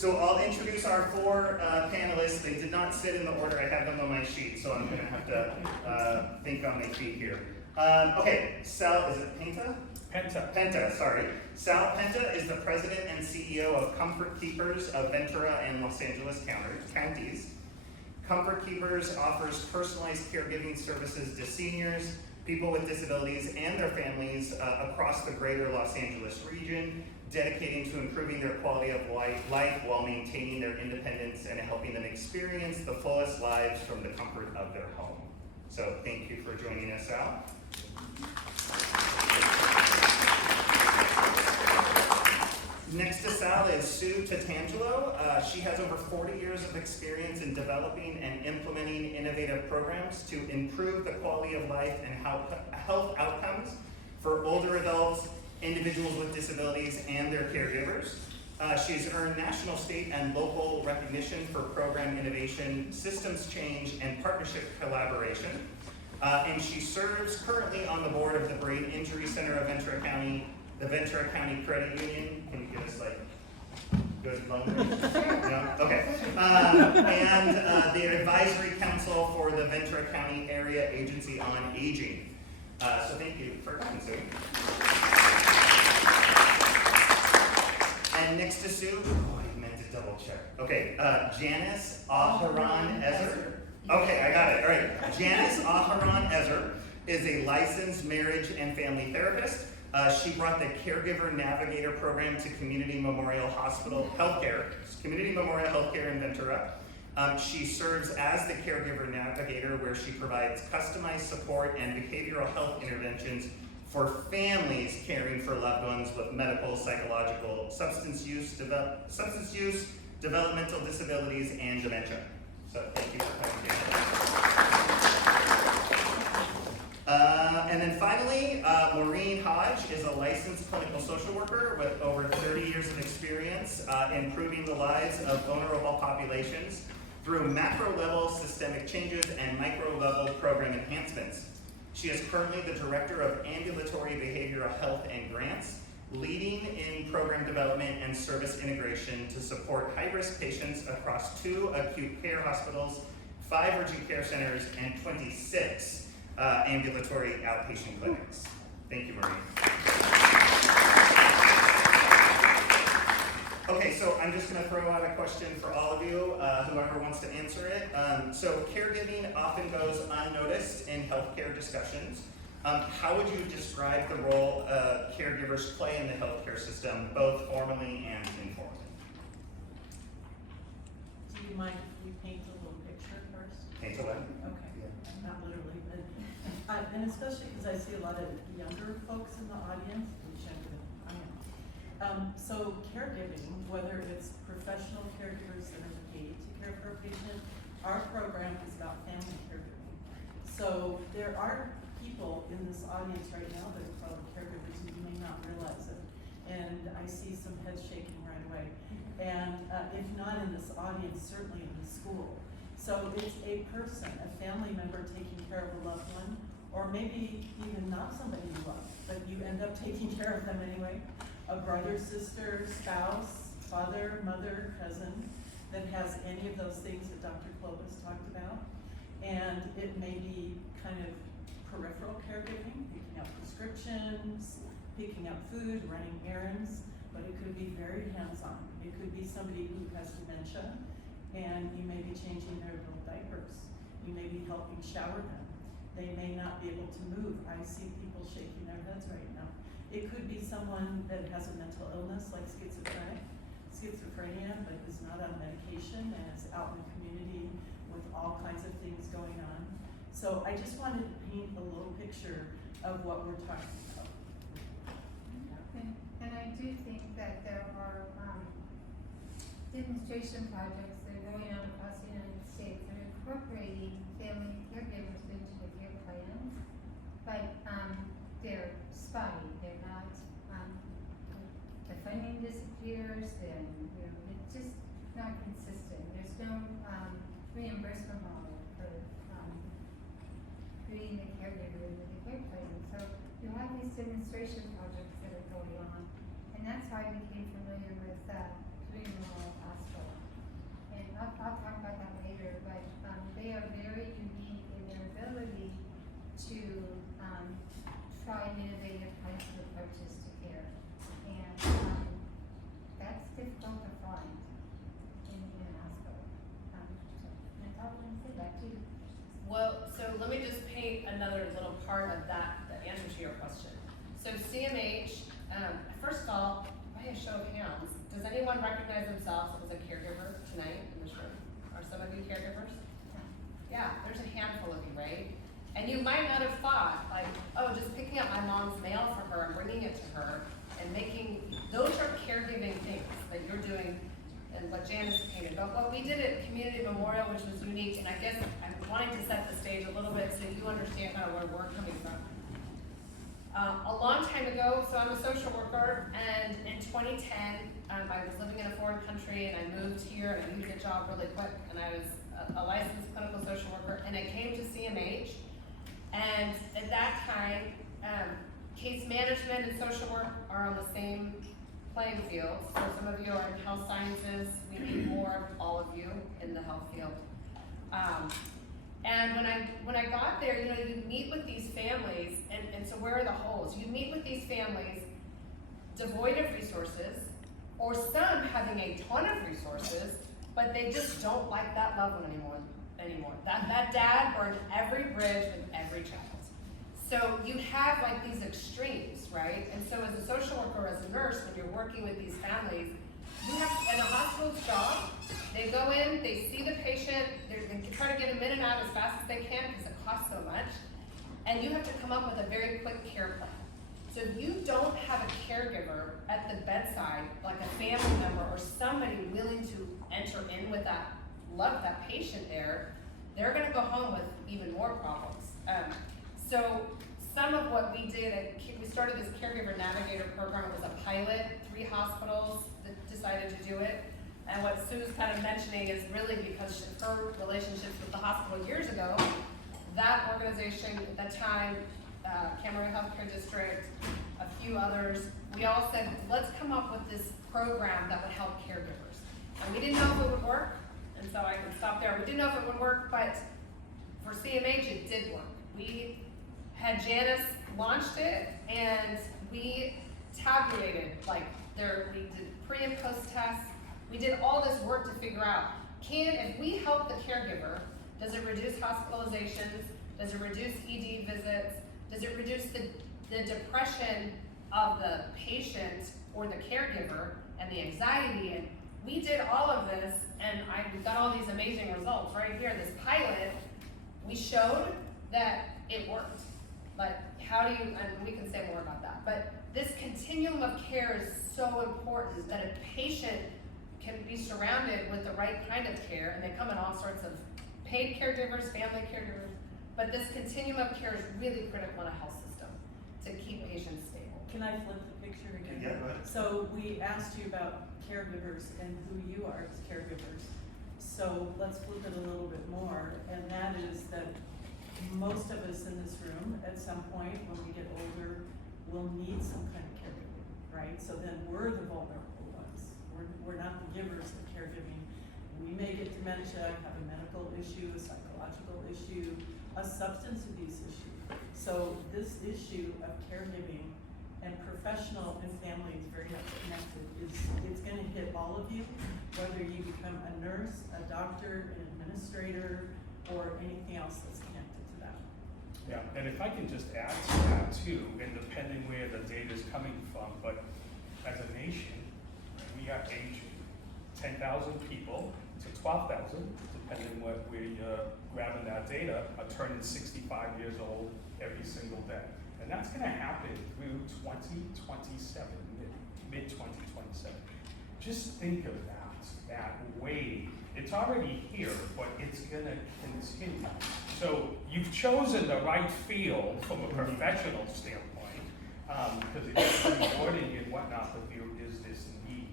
So I'll introduce our four panelists. They did not sit in the order I have them on my sheet, so I'm gonna have to think on my feet here. Okay, Sal, is it Penta? Penta, sorry. Sal Penta is the president and CEO of Comfort Keepers of Ventura and Los Angeles counties. Comfort Keepers offers personalized caregiving services to seniors, people with disabilities, and their families across the greater Los Angeles region, dedicating to improving their quality of life while maintaining their independence and helping them experience the fullest lives from the comfort of their home. So thank you for joining us, Sal. Next to Sal is Sue Tatangelo. She has over 40 years of experience in developing and implementing innovative programs to improve the quality of life and health outcomes for older adults, individuals with disabilities, and their caregivers. She's earned national, state, and local recognition for program innovation, systems change, and partnership collaboration. And she serves currently on the board of the Brain Injury Center of Ventura County, the Ventura County Credit Union. Can you give us like good loan? No? Okay. And the Advisory Council for the Ventura County Area Agency on Aging. So thank you for coming, Sue. And next to Sue, I meant to double check. Okay, Janice Aharon Ezer. Okay, I got it. All right. Janice Aharon Ezer is a licensed marriage and family therapist. She brought the Caregiver Navigator program to Community Memorial Healthcare in Ventura. She serves as the Caregiver Navigator, where she provides customized support and behavioral health interventions for families caring for loved ones with medical, psychological, substance use, developmental disabilities, and dementia. So thank you for coming. And then finally, Maureen Hodge is a licensed clinical social worker with over 30 years of experience improving the lives of vulnerable populations through macro-level systemic changes and micro-level program enhancements. She is currently the Director of Ambulatory Behavioral Health and Grants, leading in program development and service integration to support high-risk patients across 2 acute care hospitals, 5 urgent care centers, and 26 ambulatory outpatient clinics. Thank you, Marie. Okay, so I'm just going to throw out a question for all of you, whoever wants to answer it. So caregiving often goes unnoticed in healthcare discussions. How would you describe the role caregivers play in the healthcare system, both formally and informally? Do you mind if we paint a little picture first? Paint away. Okay, not literally, but and especially because I see a lot of younger folks in the audience, which I am. So caregiving, whether it's professional caregivers that are paid to care for a patient, our program is about family caregiving. So there are people in this audience right now that are probably caregivers and you may not realize it. And I see some heads shaking right away. And if not in this audience, certainly in the school. So it's a person, a family member taking care of a loved one, or maybe even not somebody you love, but you end up taking care of them anyway. A brother, sister, spouse, father, mother, cousin that has any of those things that Dr. Clovis talked about. And it may be kind of peripheral caregiving, picking up prescriptions, picking up food, running errands, but it could be very hands-on. It could be somebody who has dementia, and you may be changing their little diapers. You may be helping shower them. They may not be able to move. I see people shaking their heads right now. It could be someone that has a mental illness like schizophrenia, but is not on medication and is out in the community with all kinds of things going on. So I just wanted to paint a little picture of what we're talking about. And I do think that there are demonstration projects that are going on across the United States that are incorporating family caregivers into the care plans, but they're spotty. They're not. The funding disappears, and it's just not consistent. There's no reimbursement model for creating the caregiver into the care plan. So you have these demonstration projects that are going on, and that's how I became familiar with putting them all hospital. I'll talk about that later, but, they are very unique in their ability to, try innovative kinds of approaches to care. And, that's difficult to find in a hospital. So, and I'll say that too. Well, so let me just paint another little part of that, the answer to your question. So CMH, first of all, by a show of hands, does anyone recognize themselves as a caregiver tonight in this room? Are some of you caregivers? Yeah, there's a handful of you, right? And you might not have thought, like, oh, just picking up my mom's mail for her and bringing it to her and making, those are caregiving things that you're doing and what Janice painted. But what we did at Community Memorial, which was unique, and I guess I'm wanting to set the stage a little bit so you understand kind of where we're coming from. A long time ago, so I'm a social worker, and in 2010, I was living in a foreign country, and I moved here, and I needed a job really quick, and I was a licensed clinical social worker, and I came to CMH, and at that time, case management and social work are on the same playing field. So some of you are in health sciences, we need more of all of you in the health field. And when I got there, you meet with these families, and so where are the holes? You meet with these families devoid of resources, or some having a ton of resources, but they just don't like that loved one anymore. That dad burned every bridge with every child. So you have like these extremes, right? And so as a social worker, as a nurse, when you're working with these families, you have, in a hospital's job, they go in, they see the patient, they try to get them in and out as fast as they can because it costs so much, and you have to come up with a very quick care plan. So if you don't have a caregiver at the bedside, like a family member or somebody willing to enter in with that, love that patient there, they're gonna go home with even more problems. So some of what we did, we started this Caregiver Navigator program. It was a pilot, 3 hospitals that decided to do it. And what Sue's kind of mentioning is really because of her relationships with the hospital years ago, that organization at that time, Camarillo Healthcare District, a few others, we all said, let's come up with this program that would help caregivers. And we didn't know if it would work, and so I can stop there. We didn't know if it would work, but for CMH, it did work. We had Janice launched it, and we tabulated, we did pre and post tests. We did all this work to figure out, if we help the caregiver, does it reduce hospitalizations? Does it reduce ED visits? Does it reduce the depression of the patient or the caregiver and the anxiety? And we did all of this, and we got all these amazing results right here. This pilot, we showed that it worked. But how do you, and we can say more about that, but this continuum of care is so important that a patient can be surrounded with the right kind of care, and they come in all sorts of paid caregivers, family caregivers, but this continuum of care is really critical in a health system to keep patients stable. Can I flip the picture again? Yeah, go ahead. So we asked you about caregivers and who you are as caregivers. So let's flip it a little bit more, and that is that most of us in this room, at some point when we get older, will need some kind of caregiving, right? So then we're the vulnerable ones. We're not the givers of caregiving. We may get dementia, have a medical issue, a psychological issue, a substance abuse issue. So this issue of caregiving and professional and family is very much connected. It's gonna hit all of you, whether you become a nurse, a doctor, an administrator, or anything else that's connected to that. Yeah, and if I can just add to that too, and depending where the data is coming from, but as a nation, we are aging 10,000 people to 12,000, depending where you're grabbing that data, are turning 65 years old every single day. And that's gonna happen through 2027, mid-2027. Just think of that wave. It's already here, but it's gonna continue. So you've chosen the right field from a professional standpoint, because it's rewarding and whatnot, but there is this need,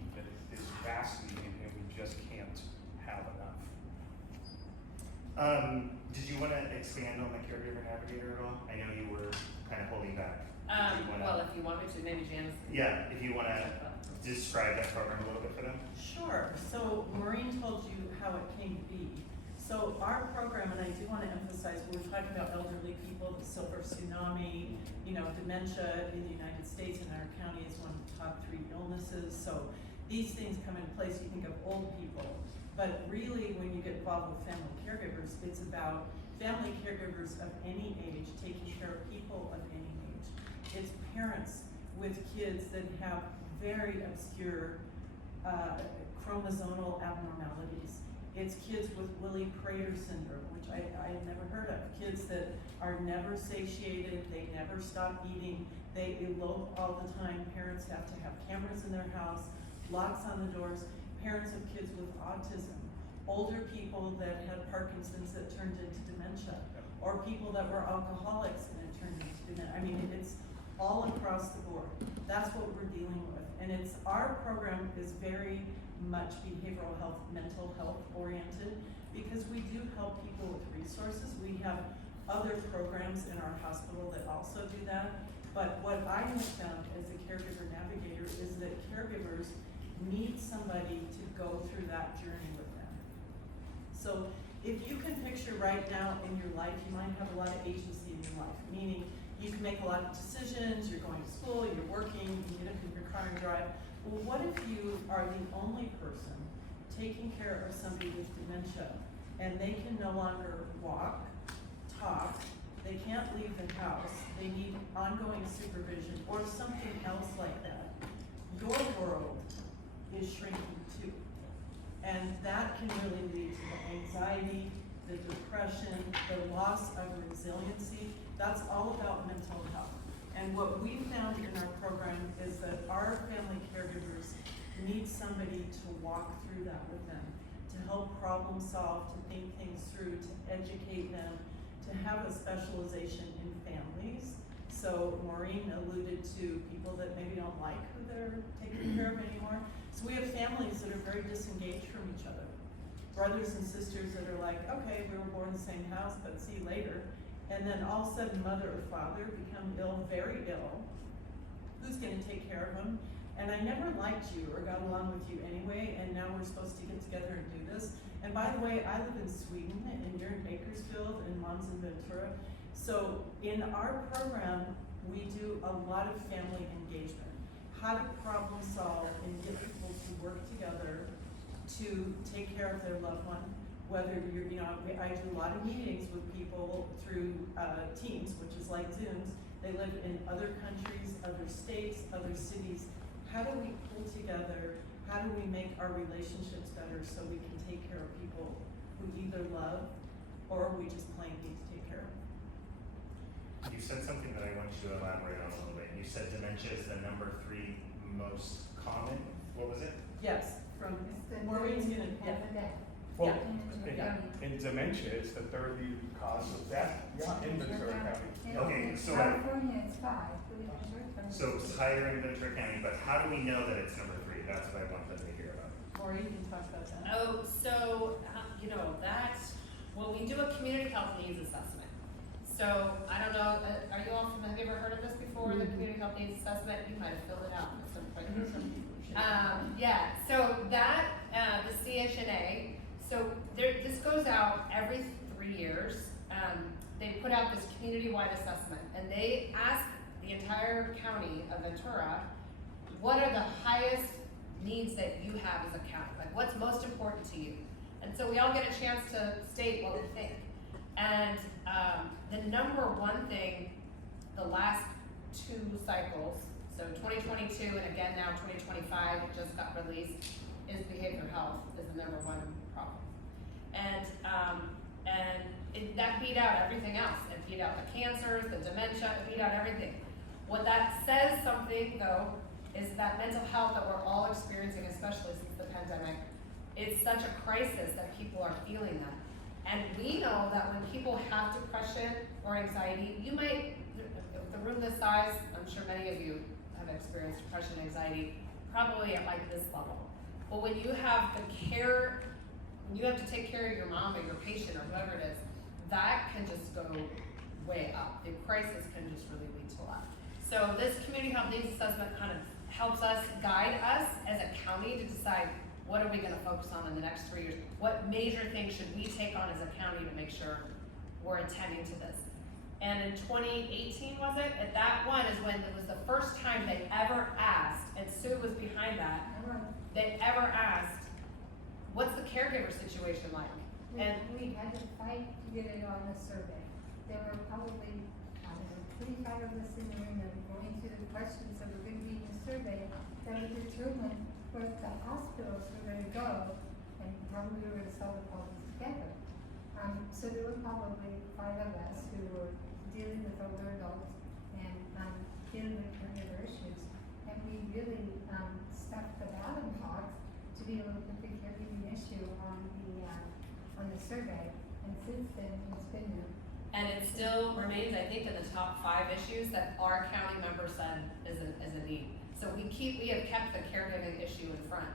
this vast need, and we just can't have enough. Did you want to expand on the Caregiver Navigator at all? I know you were kind of holding back. Well, if you want me to, maybe Janice. Yeah, if you wanna describe that program a little bit for them. Sure, so Maureen told you how it came to be. So our program, and I do want to emphasize, we're talking about elderly people, the silver tsunami, dementia in the United States in our county is one of the top 3 illnesses. So these things come in place, you think of old people. But really, when you get involved with family caregivers, it's about family caregivers of any age taking care of people of any age. It's parents with kids that have very obscure chromosomal abnormalities. It's kids with Willie-Prater syndrome, which I had never heard of. Kids that are never satiated, they never stop eating, they elope all the time. Parents have to have cameras in their house, locks on the doors. Parents of kids with autism, older people that had Parkinson's that turned into dementia, or people that were alcoholics and it turned into dementia. I mean, it's all across the board. That's what we're dealing with. And our program is very much behavioral health, mental health oriented, because we do help people with resources. We have other programs in our hospital that also do that. But what I have found as a caregiver navigator is that caregivers need somebody to go through that journey with them. So if you can picture right now in your life, you might have a lot of agency in your life, meaning you can make a lot of decisions, you're going to school, you're working, you get up in your car and drive. Well, what if you are the only person taking care of somebody with dementia and they can no longer walk, talk, they can't leave the house, they need ongoing supervision or something else like that? Your world is shrinking too. And that can really lead to the anxiety, the depression, the loss of resiliency. That's all about mental health. And what we found in our program is that our family caregivers need somebody to walk through that with them, to help problem solve, to think things through, to educate them, to have a specialization in families. So Maureen alluded to people that maybe don't like who they're taking care of anymore. So we have families that are very disengaged from each other. Brothers and sisters that are like, okay, we were born in the same house, but see you later. And then all of a sudden, mother or father become ill, very ill. Who's gonna take care of them? And I never liked you or got along with you anyway, and now we're supposed to get together and do this. And by the way, I live in Sweden, and you're in Bakersfield, and Mom's in Ventura. So in our program, we do a lot of family engagement. How to problem solve and get people to work together to take care of their loved one. Whether you're, I do a lot of meetings with people through Teams, which is like Zooms. They live in other countries, other states, other cities. How do we pull together? How do we make our relationships better so we can take care of people who either love or we just plain need to take care of? You said something that I want you to elaborate on a little bit. You said dementia is the number 3 most common. What was it? Yes, from It's the Maureen's gonna, yeah. epidemic. Well, Yeah. in dementia, it's the 3rd leading cause of death in Ventura County. In Okay, so- California, it's 5. Believe it or not. So it's higher in Ventura County, but how do we know that it's number 3? That's what I wanted to hear about. Maureen can talk about that. Oh, so, when we do a community health needs assessment. So, I don't know, are you all familiar, have you ever heard of this before, the community health needs assessment? You might have filled it out at some point. Some people should. Yeah, so that, the CHNA, so this goes out every 3 years. They put out this community-wide assessment, and they ask the entire county of Ventura, what are the highest needs that you have as a county? Like, what's most important to you? And so we all get a chance to state what we think. And the number 1 thing, the last 2 cycles, so 2022 and again now 2025, it just got released, is behavioral health is the number 1 problem. And that beat out everything else. It beat out the cancers, the dementia, it beat out everything. What that says something though, is that mental health that we're all experiencing, especially since the pandemic, is such a crisis that people are feeling that. And we know that when people have depression or anxiety, you might, the room this size, I'm sure many of you have experienced depression and anxiety, probably at like this level. But when you have when you have to take care of your mom or your patient or whoever it is, that can just go way up. The crisis can just really lead to a lot. So this community health needs assessment kind of helps us, guide us as a county to decide what are we gonna focus on in the next 3 years? What major things should we take on as a county to make sure we're attending to this? And in 2018, was it? At that one is when it was the first time they ever asked, and Sue was behind that, they ever asked, what's the caregiver situation like? And We had to fight to get it on the survey. There were probably, I don't know, 25 of us in the room that were going through the questions that were going to be in the survey that would determine where the hospitals were going to go and how we were going to solve the problems together. So there were probably 5 of us who were dealing with older adults and dealing with caregiver issues. And we really stuck the bottom box to be able to put the caregiving issue on the survey. And since then, it's been there. And it still remains, I think, in the top 5 issues that our county members said is a need. So we have kept the caregiving issue in front.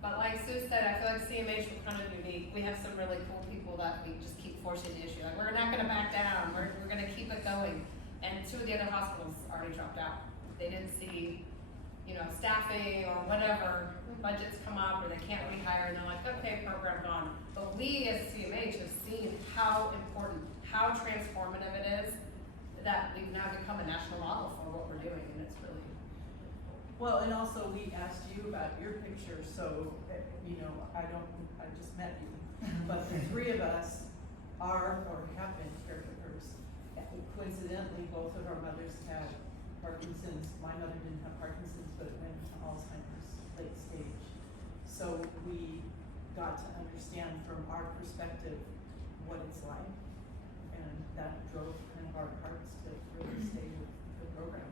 But like Sue said, I feel like CMH, we're kind of unique. We have some really cool people that we just keep forcing the issue. Like, we're not gonna back down, we're gonna keep it going. And 2 of the other hospitals already dropped out. They didn't see, staffing or whatever, budgets come up or they can't rehire and they're like, okay, program gone. But we as CMH have seen how important, how transformative it is that we've now become a national model for what we're doing, and it's really. Well, and also we asked you about your picture, so, I just met you. But the 3 of us are or have been caregivers. Coincidentally, both of our mothers had Parkinson's. My mother didn't have Parkinson's, but it went to Alzheimer's late stage. So we got to understand from our perspective what it's like. And that drove kind of our hearts to really stay with the program.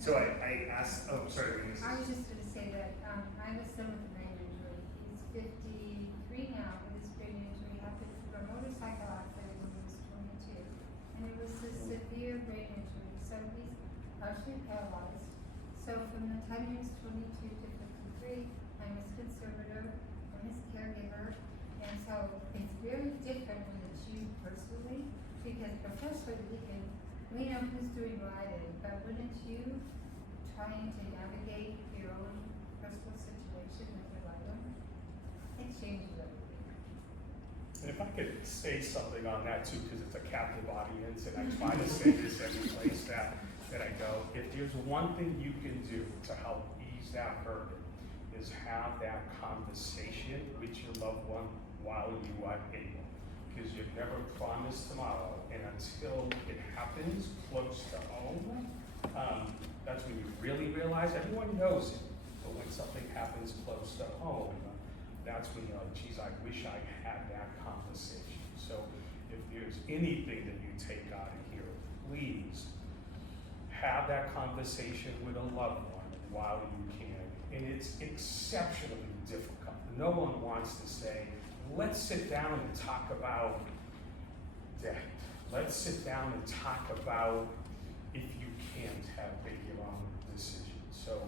So I asked, oh, sorry, Denise. I was just gonna say that, I was done with a brain injury. He's 53 now, but his brain injury happened through a motorcycle accident when he was 22. And it was a severe brain injury, so he's partially paralyzed. So from the time he was 22 to 53, I'm his conservator, I'm his caregiver. And so it's very different when it's you personally, because professionally we know who's doing what I did, but when it's you trying to navigate your own personal situation with your loved one, it changes everything. And if I could say something on that too, because it's a captive audience, and I try to say this every place that I go, if there's one thing you can do to help ease that burden, is have that conversation with your loved one while you are able. Because you've never promised tomorrow, and until it happens close to home, that's when you really realize everyone knows it. But when something happens close to home, that's when you're like, geez, I wish I had that conversation. So if there's anything that you take out of here, please have that conversation with a loved one while you can. And it's exceptionally difficult. No one wants to say, let's sit down and talk about death. Let's sit down and talk about if you can't make your own decision. So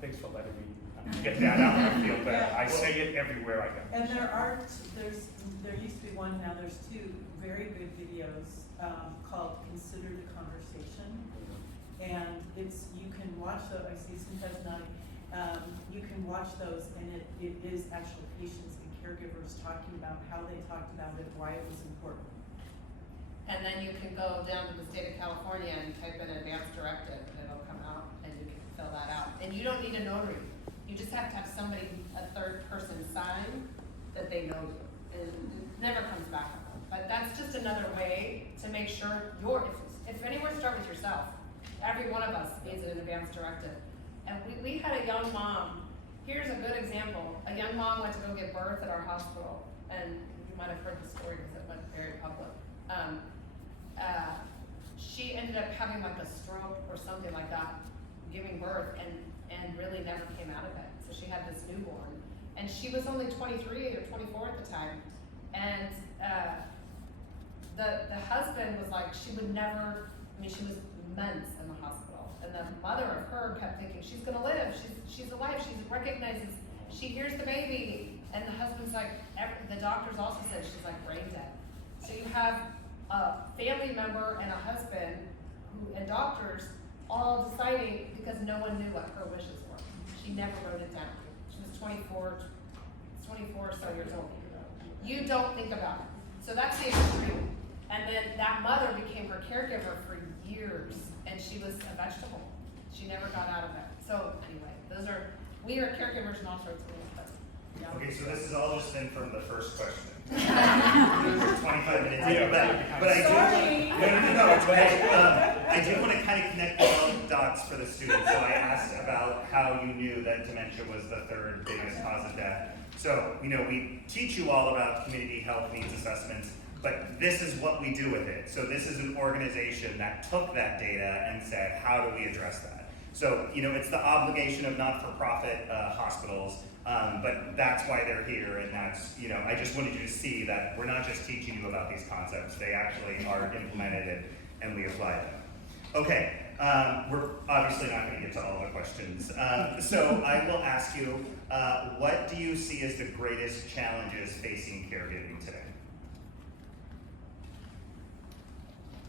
thanks for letting me get that out. I feel better. I say it everywhere I go. And there used to be one, now there's 2 very good videos called Consider the Conversation. And you can watch those, I see Cynthia's nodding. You can watch those, and it is actual patients and caregivers talking about how they talked about it, why it was important. And then you can go down to the state of California and type in advanced directive, and it'll come out, and you can fill that out. And you don't need a notary. You just have to have somebody, a 3rd person sign that they know you. And it never comes back on them. But that's just another way to make sure if anywhere, start with yourself. Every one of us needs an advanced directive. And we had a young mom. Here's a good example. A young mom went to go give birth at our hospital, and you might have heard the story because it went very public. She ended up having like a stroke or something like that, giving birth, and really never came out of it. So she had this newborn, and she was only 23 or 24 at the time. And the husband was like, she would never, she was months in the hospital. And the mother of her kept thinking, she's gonna live, she's alive, she recognizes, she hears the baby. And the husband's like, the doctors also said she's like brain dead. So you have a family member and a husband and doctors all deciding because no one knew what her wishes were. She never wrote it down. She was 24 or so years old. You don't think about it. So that's the extreme. And then that mother became her caregiver for years, and she was a vegetable. She never got out of it. So anyway, we are caregivers in all sorts of ways, but yeah. Okay, so this is all just in from the first question. 25 minutes in, but I Sorry. I do want to kind of connect the dots for the students. So I asked about how you knew that dementia was the third biggest cause of death. So, we teach you all about community health needs assessments, but this is what we do with it. So this is an organization that took that data and said, how do we address that? So, it's the obligation of not-for-profit hospitals, but that's why they're here, and that's, I just wanted you to see that we're not just teaching you about these concepts, they actually are implemented and we apply them. Okay, we're obviously not going to get to all the questions. So I will ask you, what do you see as the greatest challenges facing caregiving today?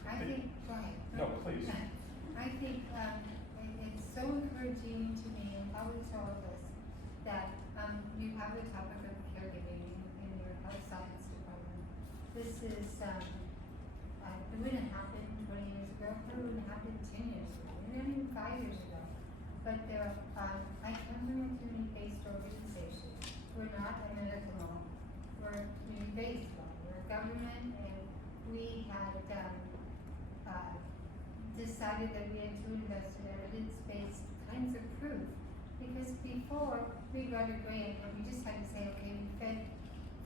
I think, go ahead. No, please. I think it's so encouraging to me, and probably to all of us, that you have the topic of caregiving in your health science department. This is, it wouldn't happen 20 years ago, it wouldn't happen 10 years ago, and even 5 years ago. But I come from a community-based organization. We're not a medical law, we're a community-based law. We're a government, and we had decided that we had to invest in evidence-based kinds of proof. Because before, we got a grant and we just had to say, okay, we fed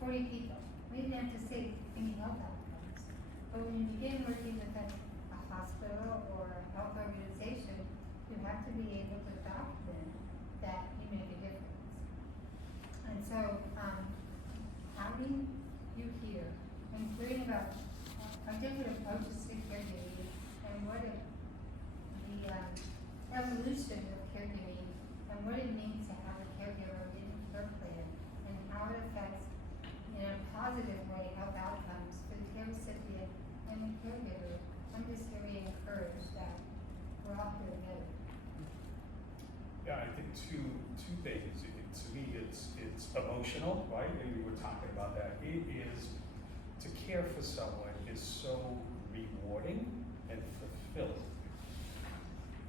40 people. We didn't have to say any health outcomes. But when you begin working with a hospital or a health organization, you have to be able to document that you make a difference. And so, having you here and hearing about different approaches to caregiving and what the evolution of caregiving and what it means to have a caregiver in your plan and how it affects in a positive way health outcomes for the care recipient and the caregiver. I'm just very encouraged that we're all here together. Yeah, I think two things. To me, it's emotional, right? And we were talking about that. It is to care for someone is so rewarding and fulfilling,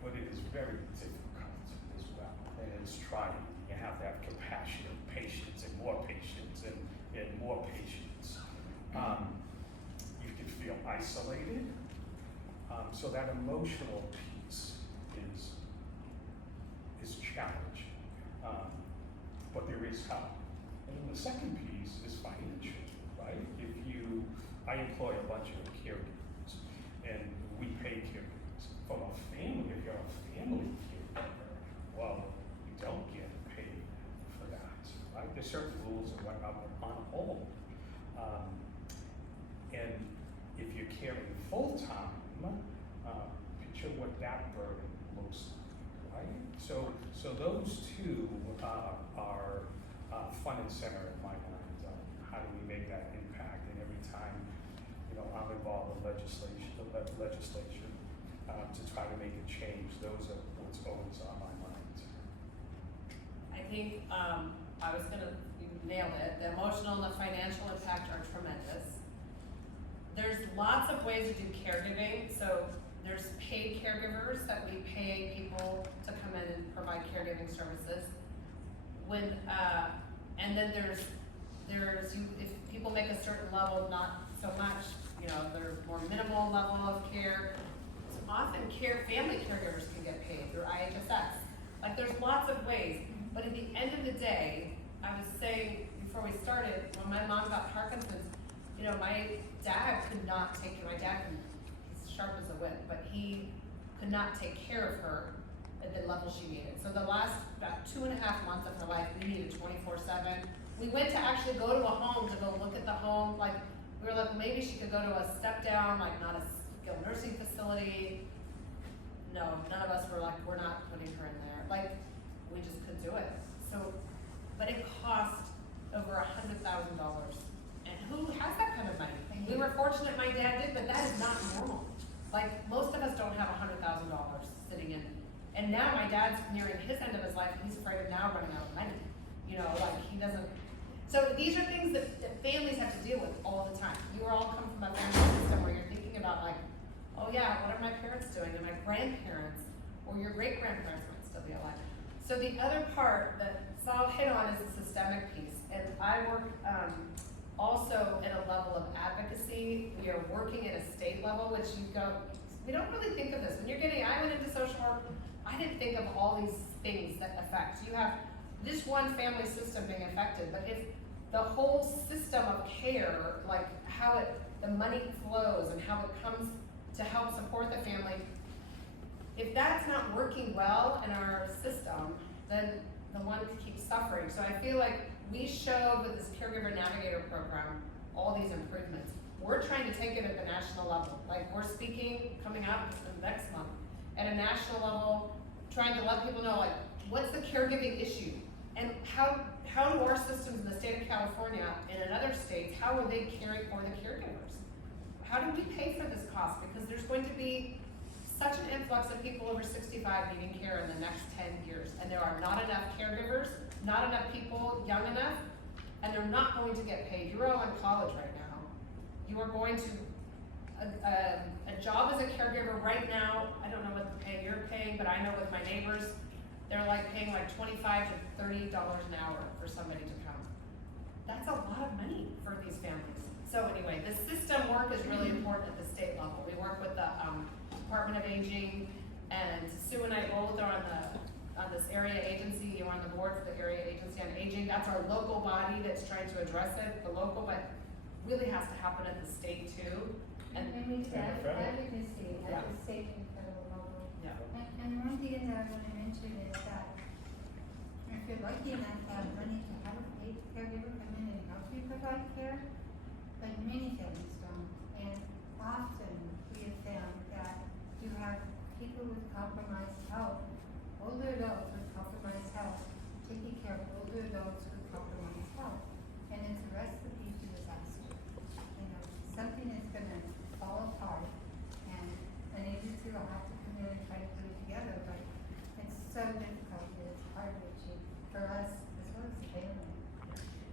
but it is very difficult as well, and it's trying. You have to have compassion and patience and more patience and more patience. You can feel isolated, so that emotional piece is challenging, but there is help. And then the second piece is financial, right? I employ a bunch of caregivers, and we pay caregivers. From a family, if you're a family caregiver, well, you don't get paid for that, right? There's certain rules and whatnot, but on a whole. And if you're caring full-time, picture what that burden looks like, right? So those two are front and center in my mind. How do we make that impact? And every time, I'm involved in legislature to try to make a change, those are what's always on my mind. I think you nailed it. The emotional and the financial impact are tremendous. There's lots of ways to do caregiving. So there's paid caregivers that we pay people to come in and provide caregiving services. And then there's if people make a certain level, not so much, they're more minimal level of care. So often family caregivers can get paid through IHSS. Like there's lots of ways, but at the end of the day, I was saying before we started, when my mom got Parkinson's, my dad could not take care. My dad, he's sharp as a whip, but he could not take care of her at the level she needed. So the last about 2.5 months of her life, we needed 24/7. We went to actually go to a home to go look at the home. Like we were like, maybe she could go to a step down, like not a skilled nursing facility. No, none of us were like, we're not putting her in there. Like we just couldn't do it. So, but it cost over $100,000. And who has that kind of money? We were fortunate my dad did, but that is not normal. Like most of us don't have $100,000 And now my dad's nearing his end of his life, and he's afraid of now running out of money. You know, like he doesn't. So these are things that families have to deal with all the time. You all come from a family system where you're thinking about like, oh yeah, what are my parents doing? And my grandparents or your great grandparents might still be alive. So the other part that Sal hit on is the systemic piece. And I work also at a level of advocacy. We are working at a state level, which we don't really think of this. When I went into social work, I didn't think of all these things that affect. You have this one family system being affected, but if the whole system of care, like how the money flows and how it comes to help support the family, if that's not working well in our system, then the one keeps suffering. So I feel like we showed with this Caregiver Navigator program all these improvements. We're trying to take it at the national level. Like we're speaking, coming out next month, at a national level, trying to let people know like, what's the caregiving issue? And how do our systems in the state of California and in other states, how are they caring for the caregivers? How do we pay for this cost? Because there's going to be such an influx of people over 65 needing care in the next 10 years. And there are not enough caregivers, not enough people young enough, and they're not going to get paid. You're all in college right now. You are going to, a job as a caregiver right now, I don't know what the pay you're paying, but I know with my neighbors, they're like paying like $25 to $30 an hour for somebody to come. That's a lot of money for these families. So anyway, the system work is really important at the state level. We work with the Department of Aging, and Sue and I both are on this area agency. You're on the board for the Area Agency on Aging. That's our local body that's trying to address it, the local, but really has to happen at the state too. And we do advocacy at the state and federal level. Yeah. And one thing that I want to mention is that if you're lucky enough to have money to have a paid caregiver come in and help you provide care, but many families don't. And often we have found that you have people with compromised health, older adults with compromised health, taking care of older adults with compromised health. And it's a recipe for disaster. You know, something is gonna fall apart, and an agency will have to come in and try to put it together, but it's so difficult and it's hard to achieve for us as well as the family.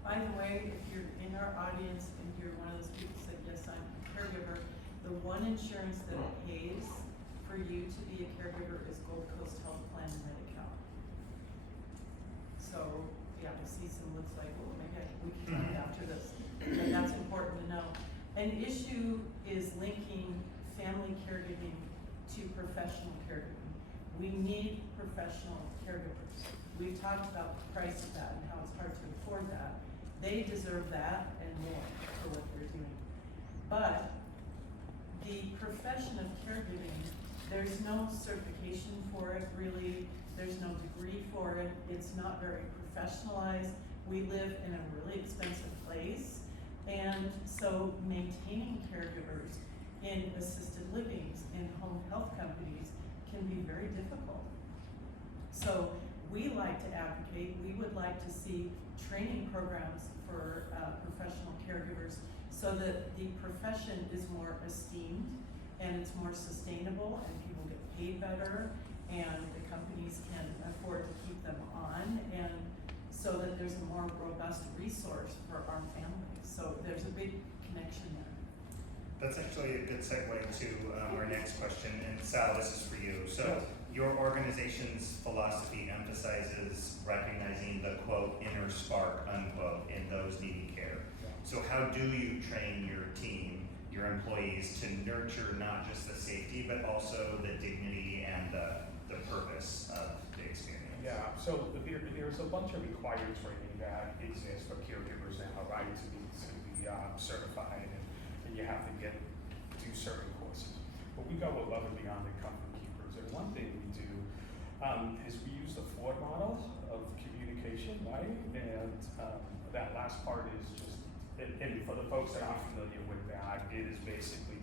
By the way, if you're in our audience and you're one of those people who said, yes, I'm a caregiver, the one insurance that pays for you to be a caregiver is Gold Coast Health Plan and Medi-Cal. So, yeah, the season looks like, oh, maybe we can talk after this, but that's important to know. An issue is linking family caregiving to professional caregiving. We need professional caregivers. We've talked about the price of that and how it's hard to afford that. They deserve that and more for what they're doing. But the profession of caregiving, there's no certification for it really. There's no degree for it. It's not very professionalized. We live in a really expensive place. And so maintaining caregivers in assisted livings, in home health companies can be very difficult. So we like to advocate, we would like to see training programs for professional caregivers so that the profession is more esteemed and it's more sustainable and people get paid better and the companies can afford to keep them on, and so that there's a more robust resource for our families. So there's a big connection there. That's actually a good segue to our next question, and Sal, this is for you. So your organization's philosophy emphasizes recognizing the quote inner spark unquote in those needing care. So how do you train your team, your employees, to nurture not just the safety but also the dignity and the purpose of the experience? Yeah, so there's a bunch of required training that exists for caregivers now, right, to be certified, and you have to do certain courses. But we go above and beyond the comfort keepers, and one thing we do is we use the Ford model of communication, right, and that last part is just, and for the folks that aren't familiar with that, it is basically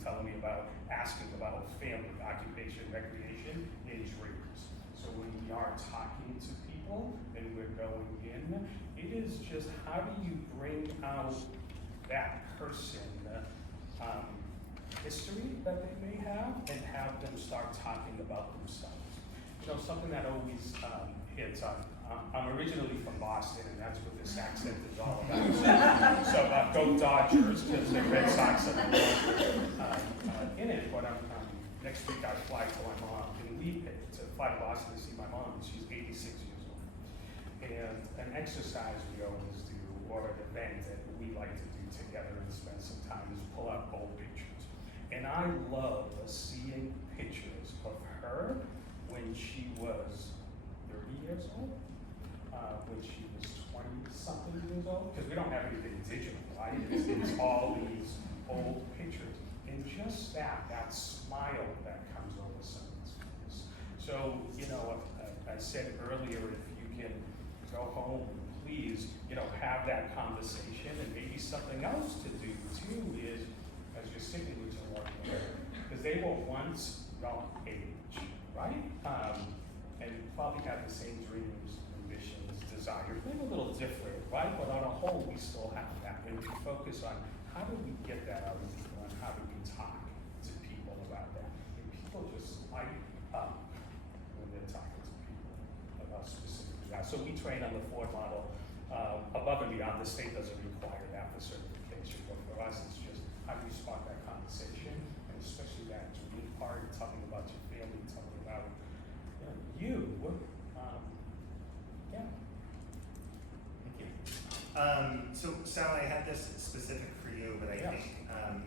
asking about family, occupation, recreation, age ranges. So when we are talking to people and we're going in, it is just how do you bring out that person history that they may have and have them start talking about themselves. you know, something that always hits on. I'm originally from Boston, and that's what this accent is all about. So go Dodgers, because the Red Sox are in it. But next week I fly to my mom to fly to Boston to see my mom. She's 86 years old. And an exercise we always do, or an event that we like to do together and spend some time, is pull out old pictures. And I love seeing pictures of her when she was 30 years old, when she was 20-something years old, because we don't have anything digital, right? It's all these old pictures. And just that smile that comes over someone's face. So, you know, I said earlier, if you can go home, please, you know, have that conversation. And maybe something else to do too is, as you're sitting with someone, because they were once your age, right? And probably have the same dreams, ambitions, desires. Maybe a little different, right? But on a whole, we still have that. And we focus on how do we get that out of people, and how do we talk to people about that. And people just light up when they're talking to people about specifically that. So we train on the Ford model above and beyond. The state doesn't require that for certification, but for us, it's just how do you spark that conversation, and especially that dream part, talking about your family, talking about you. Yeah. Thank you. So Sal, I had this specific for you, but I think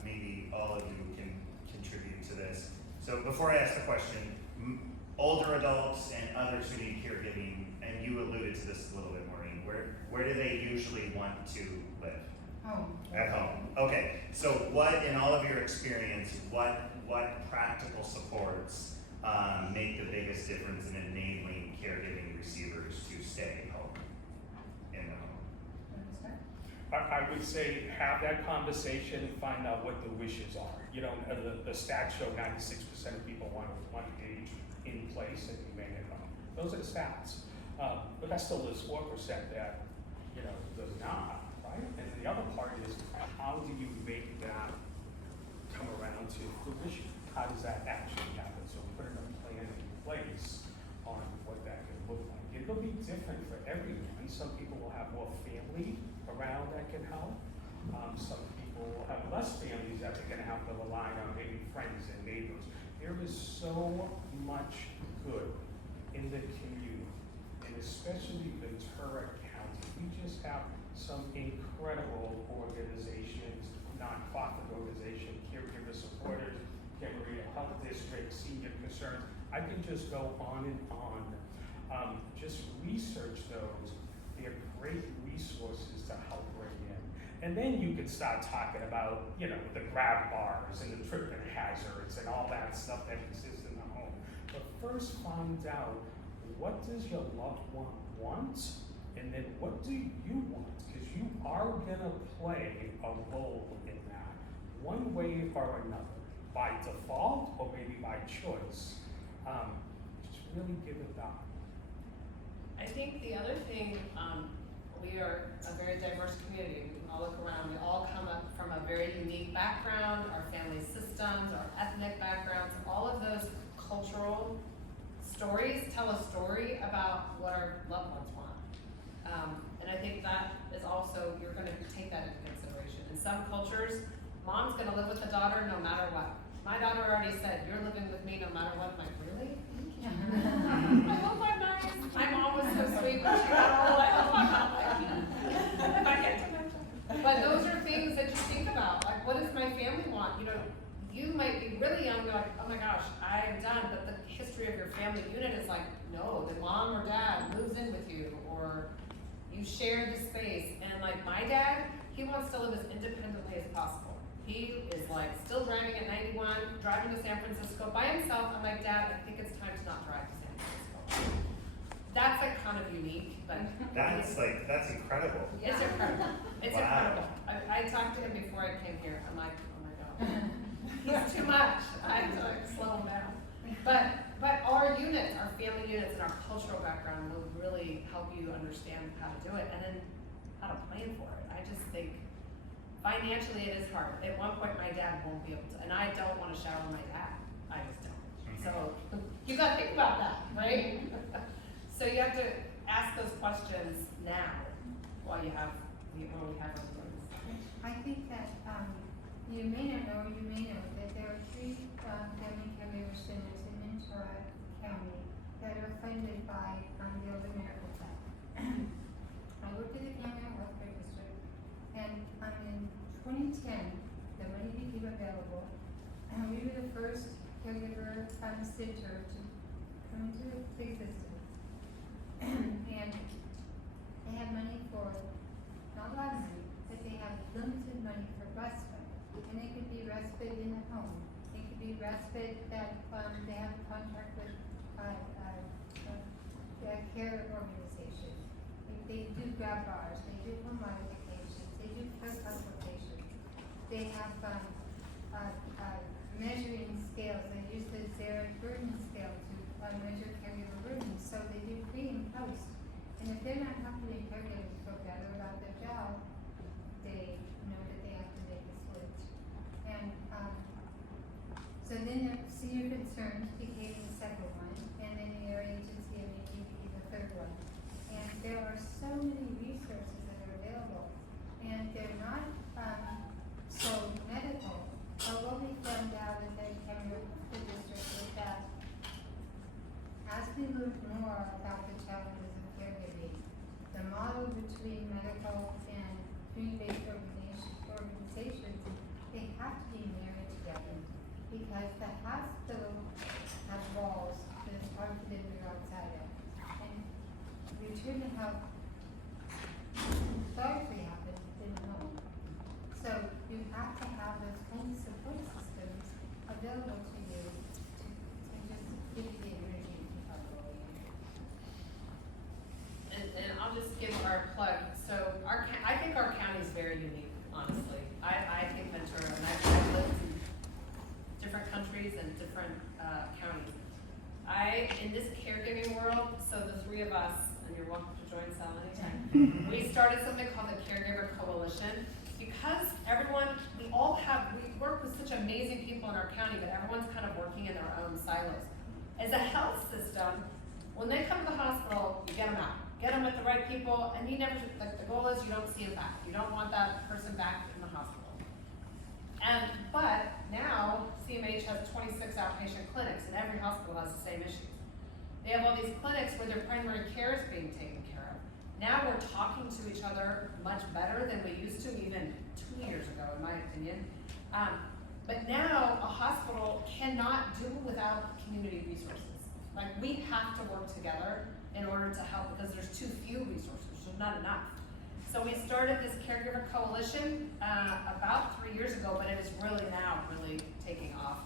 maybe all of you can contribute to this. So before I ask the question, older adults and others who need caregiving, and you alluded to this a little bit, Maureen, where do they usually want to live? Home. At home. Okay. So what, in all of your experience, what practical supports make the biggest difference in enabling caregiving receivers to stay home, in the home? I would say have that conversation and find out what the wishes are. You know, the stats show 96% of people want age in place and remain at home. Those are the stats. But that still leaves 4% that, you know, does not, right? And the other part is, how do you make that come around to fruition? How does that actually happen? So putting a plan in place on what that can look like. It'll be different for everyone. Some people will have more family around that can help. Some people will have less families that they're gonna have to rely on, maybe friends and neighbors. There is so much good in the community, and especially Ventura County. We just have some incredible organizations, nonprofit organizations, caregiver supporters, Caregiver Health District, Senior Concerns. I can just go on and on. Just research those. They're great resources to help bring in. And then you can start talking about, you know, the grab bars and the tripping hazards and all that stuff that exists in the home. But first find out, what does your loved one want? And then what do you want? Because you are gonna play a role in that, one way or another, by default or maybe by choice. Just really give it thought. I think the other thing, we are a very diverse community. We all look around, we all come up from a very unique background, our family systems, our ethnic backgrounds, all of those cultural stories tell a story about what our loved ones want. And I think that is also, you're gonna take that into consideration. In some cultures, mom's gonna live with the daughter no matter what. My daughter already said, you're living with me no matter what. I'm like, really? I hope I'm nice. My mom was so sweet when she got old. I hope I'm not like you. If I get dementia. But those are things that you think about. Like, what does my family want? You know, you might be really young, you're like, oh my gosh, I am done. But the history of your family unit is like, no, the mom or dad moves in with you, or you share the space. And like my dad, he wants to live as independently as possible. He is like still driving at 91, driving to San Francisco by himself. I'm like, Dad, I think it's time to not drive to San Francisco. That's like kind of unique, but That's incredible. it's incredible. It's Wow. incredible. I talked to him before I came here. I'm like, oh my God, he's too much. I have to like slow him down. But our units, our family units, and our cultural background will really help you understand how to do it, and then how to plan for it. I just think financially it is hard. At one point, my dad won't be able to, and I don't want to shower my dad. I just don't. So you gotta think about that, right? So you have to ask those questions now while we have everybody's. I think that, you may not know, or you may know, that there are 3 family caregiver centers in Ventura County that are funded by the Old American Club. I worked at the County Health Care District, and in 2010, the money became available, and we were the first caregiver center to come into existence. And they have money for, not a lot of money, but they have limited money for respite. And it could be respite in the home. It could be respite that, they have a contract with, a care organization. They do grab bars, they do home modifications, they do care consultations. They have, measuring scales. They use the Zara burden scale to measure caregiver burden. So they do pre and post. And if they're not helping caregivers feel better about their job, they know that they have to make a switch. And so then the senior concerns became the second one, and then the area agency and became the third one. And there are so many resources that are available, and they're not so medical. But what we found out at the Cameron District was that as we learn more about the challenges of caregiving, the model between medical and community-based organizations, they have to be married together. Because the hospital has walls that it's hard for them to go outside of. And return to health largely happens in the home. So you have to have those home support systems available to you to just give you the energy to keep on going. And I'll just give our plug. So I think our county is very unique, honestly. I think Ventura, and I've lived in different countries and different counties. In this caregiving world, so the 3 of us, and you're welcome to join Sal anytime, we started something called the Caregiver Coalition, because we work with such amazing people in our county, but everyone's kind of working in their own silos. As a health system, when they come to the hospital, you get them out. Get them with the right people, and the goal is you don't see them back. You don't want that person back in the hospital. But now, CMH has 26 outpatient clinics, and every hospital has the same issues. They have all these clinics where their primary care is being taken care of. Now we're talking to each other much better than we used to even 2 years ago, in my opinion. But now a hospital cannot do without community resources. Like, we have to work together in order to help, because there's too few resources, there's not enough. So we started this Caregiver Coalition about 3 years ago, but it is really taking off.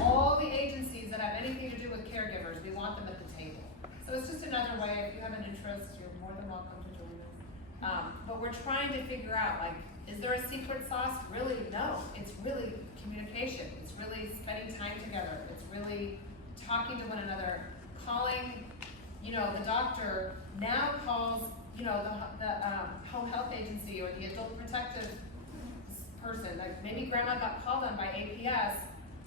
All the agencies that have anything to do with caregivers, we want them at the table. So it's just another way, if you have an interest, you're more than welcome to join us. But we're trying to figure out, like, is there a secret sauce? Really, no. It's really communication. It's really spending time together. It's really talking to one another, calling, the doctor now calls, the home health agency or the adult protective person. Like, maybe grandma got called on by APS,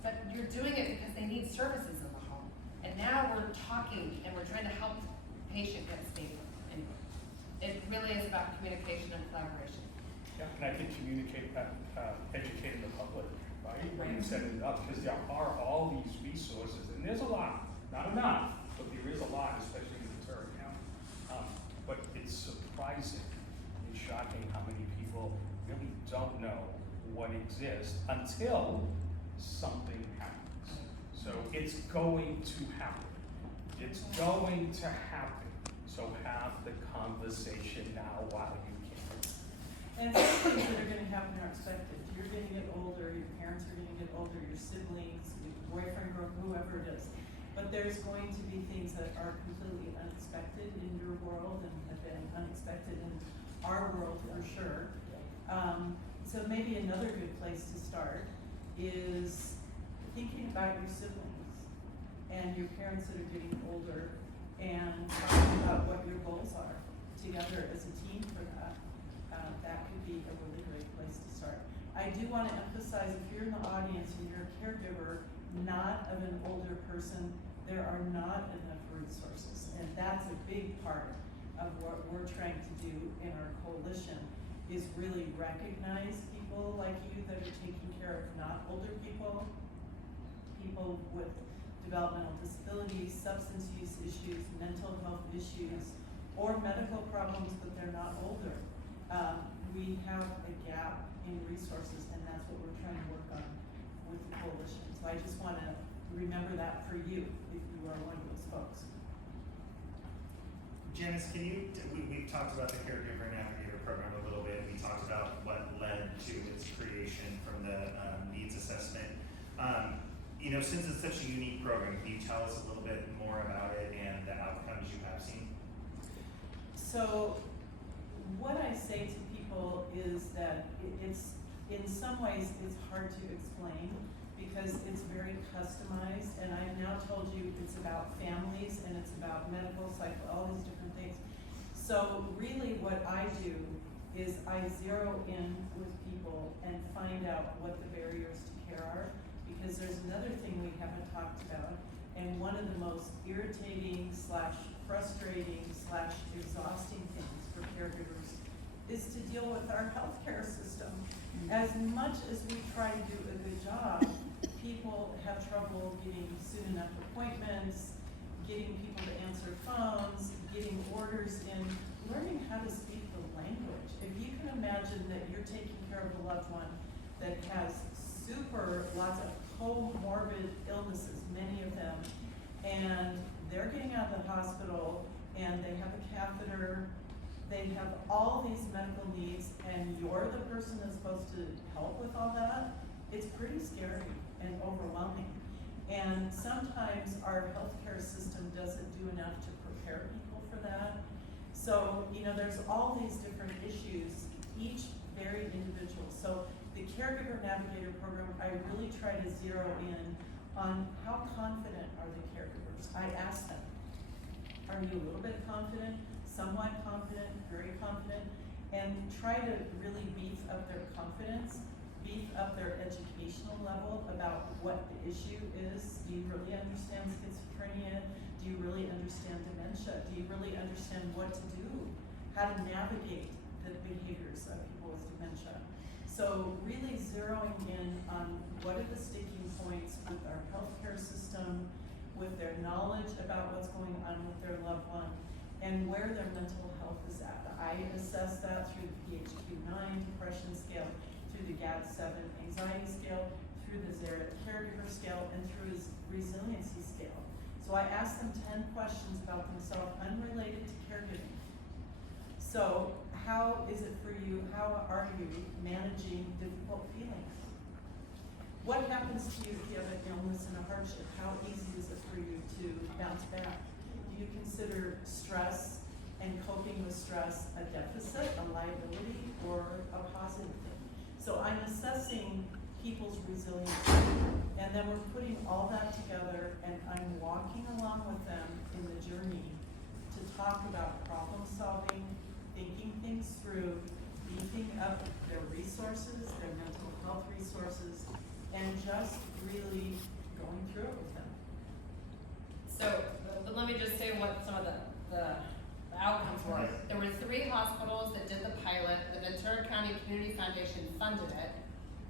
but you're doing it because they need services in the home. And now we're talking and we're trying to help the patient get stable. And it really is about communication and collaboration. Yeah, and I think educating the public, right? When you set it up, because there are all these resources, and there's a lot, not enough, but there is a lot, especially in Ventura County. But it's surprising and shocking how many people really don't know what exists until something happens. So it's going to happen. It's going to happen. So have the conversation now while you can. And some things that are gonna happen are expected. You're gonna get older, your parents are gonna get older, your siblings, your boyfriend, girl, whoever it is. But there's going to be things that are completely unexpected in your world and have been unexpected in our world for sure. So maybe another good place to start is thinking about your siblings and your parents that are getting older and talking about what your goals are together as a team for that. That could be a really great place to start. I do want to emphasize, if you're in the audience and you're a caregiver not of an older person, there are not enough resources. And that's a big part of what we're trying to do in our coalition, is really recognize people like you that are taking care of not older people, people with developmental disabilities, substance use issues, mental health issues, or medical problems, but they're not older. We have a gap in resources, and that's what we're trying to work on with the coalition. So I just want to remember that for you, if you are one of those folks. Janice, we've talked about the Caregiver Navigator program a little bit. We talked about what led to its creation from the needs assessment. Since it's such a unique program, can you tell us a little bit more about it and the outcomes you have seen? So what I say to people is that it's, in some ways, it's hard to explain because it's very customized, and I've now told you it's about families and it's about medical, cycle, all these different things. So really what I do is I zero in with people and find out what the barriers to care are, because there's another thing we haven't talked about, and one of the most irritating / frustrating / exhausting things for caregivers is to deal with our healthcare system. As much as we try to do a good job, people have trouble getting soon enough appointments, getting people to answer phones, getting orders in, learning how to speak the language. If you can imagine that you're taking care of a loved one that has lots of comorbid illnesses, many of them, and they're getting out of the hospital and they have a catheter, they have all these medical needs, and you're the person that's supposed to help with all that, it's pretty scary and overwhelming. And sometimes our healthcare system doesn't do enough to prepare people for that. So, there's all these different issues, each very individual. So the Caregiver Navigator program, I really try to zero in on how confident are the caregivers. I ask them, are you a little bit confident, somewhat confident, very confident, and try to really beef up their confidence, beef up their educational level about what the issue is. Do you really understand schizophrenia? Do you really understand dementia? Do you really understand what to do, how to navigate the behaviors of people with dementia? So really zeroing in on what are the sticking points with our healthcare system, with their knowledge about what's going on with their loved one, and where their mental health is at. I assess that through the PHQ-9 depression scale, through the GAD-7 anxiety scale, through the Zaret caregiver scale, and through his resiliency scale. So I ask them 10 questions about themselves unrelated to caregiving. So how is it for you, how are you managing difficult feelings? What happens to you if you have an illness and a hardship? How easy is it for you to bounce back? Do you consider stress and coping with stress a deficit, a liability, or a positive thing? So I'm assessing people's resilience, and then we're putting all that together, and I'm walking along with them in the journey to talk about problem solving, thinking things through, beefing up their resources, their mental health resources, and just really going through it with them. So, but let me just say what some of the outcomes were. There were 3 hospitals that did the pilot. The Ventura County Community Foundation funded it.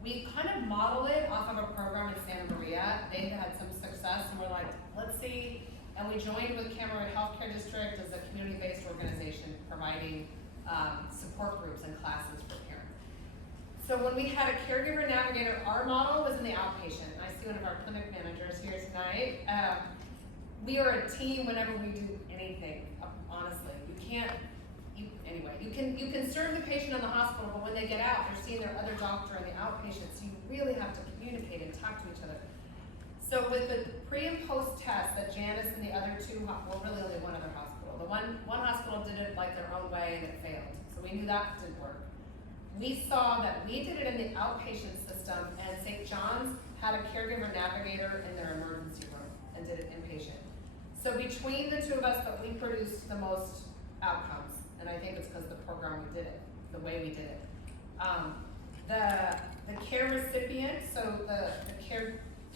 We kind of modeled it off of a program in Santa Maria. They had some success, and we're like, let's see. And we joined with Cameron Healthcare District as a community-based organization providing support groups and classes for parents. So when we had a caregiver navigator, our model was in the outpatient. I see one of our clinic managers here tonight. We are a team whenever we do anything, honestly. You can serve the patient in the hospital, but when they get out, they're seeing their other doctor in the outpatient, so you really have to communicate and talk to each other. So with the pre and post test that Janice and the other 2, well, really only one other hospital. The one hospital did it like their own way and it failed. So we knew that didn't work. We saw that we did it in the outpatient system, and St. John's had a caregiver navigator in their emergency room and did it inpatient. So between the 2 of us, but we produced the most outcomes, and I think it's because the program we did it, the way we did it. The care recipient, so the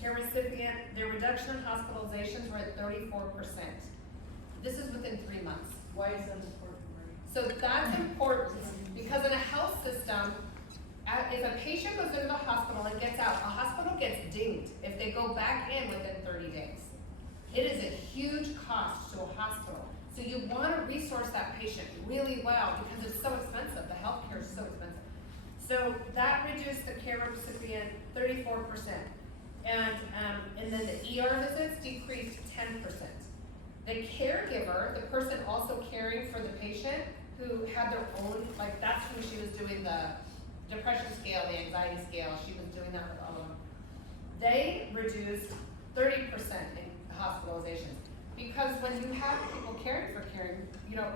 care recipient, their reduction in hospitalizations were at 34%. This is within 3 months. Why is that important, Marie? So that's important, because in a health system, if a patient goes into the hospital and gets out, a hospital gets dinged if they go back in within 30 days. It is a huge cost to a hospital. So you want to resource that patient really well because it's so expensive. The healthcare is so expensive. So that reduced the care recipient 34%. And then the ER visits decreased 10%. The caregiver, the person also caring for the patient who had their own, like that's when she was doing the depression scale, the anxiety scale, she was doing that with all of them. They reduced 30% in hospitalizations. Because when you have people caring, you know,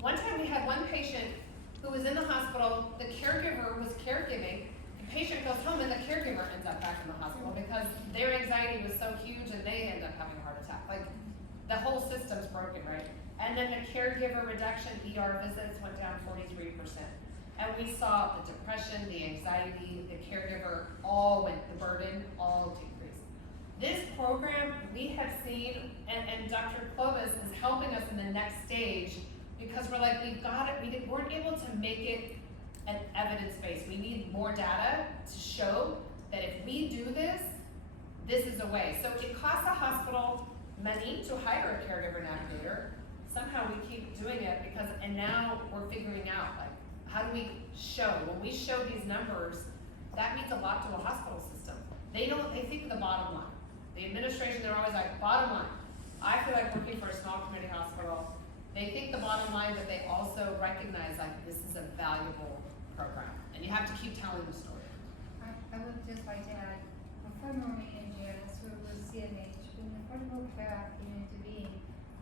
one time we had one patient who was in the hospital, the caregiver was caregiving, the patient goes home and the caregiver ends up back in the hospital because their anxiety was so huge and they end up having a heart attack. Like, the whole system's broken, right? And then the caregiver reduction, ER visits went down 43%. And we saw the depression, the anxiety, the caregiver, the burden, all decreased. This program we have seen, and Dr. Clovis is helping us in the next stage because we're like, we've got it, we weren't able to make it an evidence-based. We need more data to show that if we do this, this is a way. So it costs a hospital money to hire a caregiver navigator. Somehow we keep doing it because, and now we're figuring out, like, how do we show? When we show these numbers, that means a lot to a hospital system. They think of the bottom line. The administration, they're always like, bottom line. I feel like working for a small community hospital, they think the bottom line, but they also recognize like this is a valuable program. And you have to keep telling the story. I would just like to add, before Maureen and Janice were with CNH, when the Affordable Care Act came into being,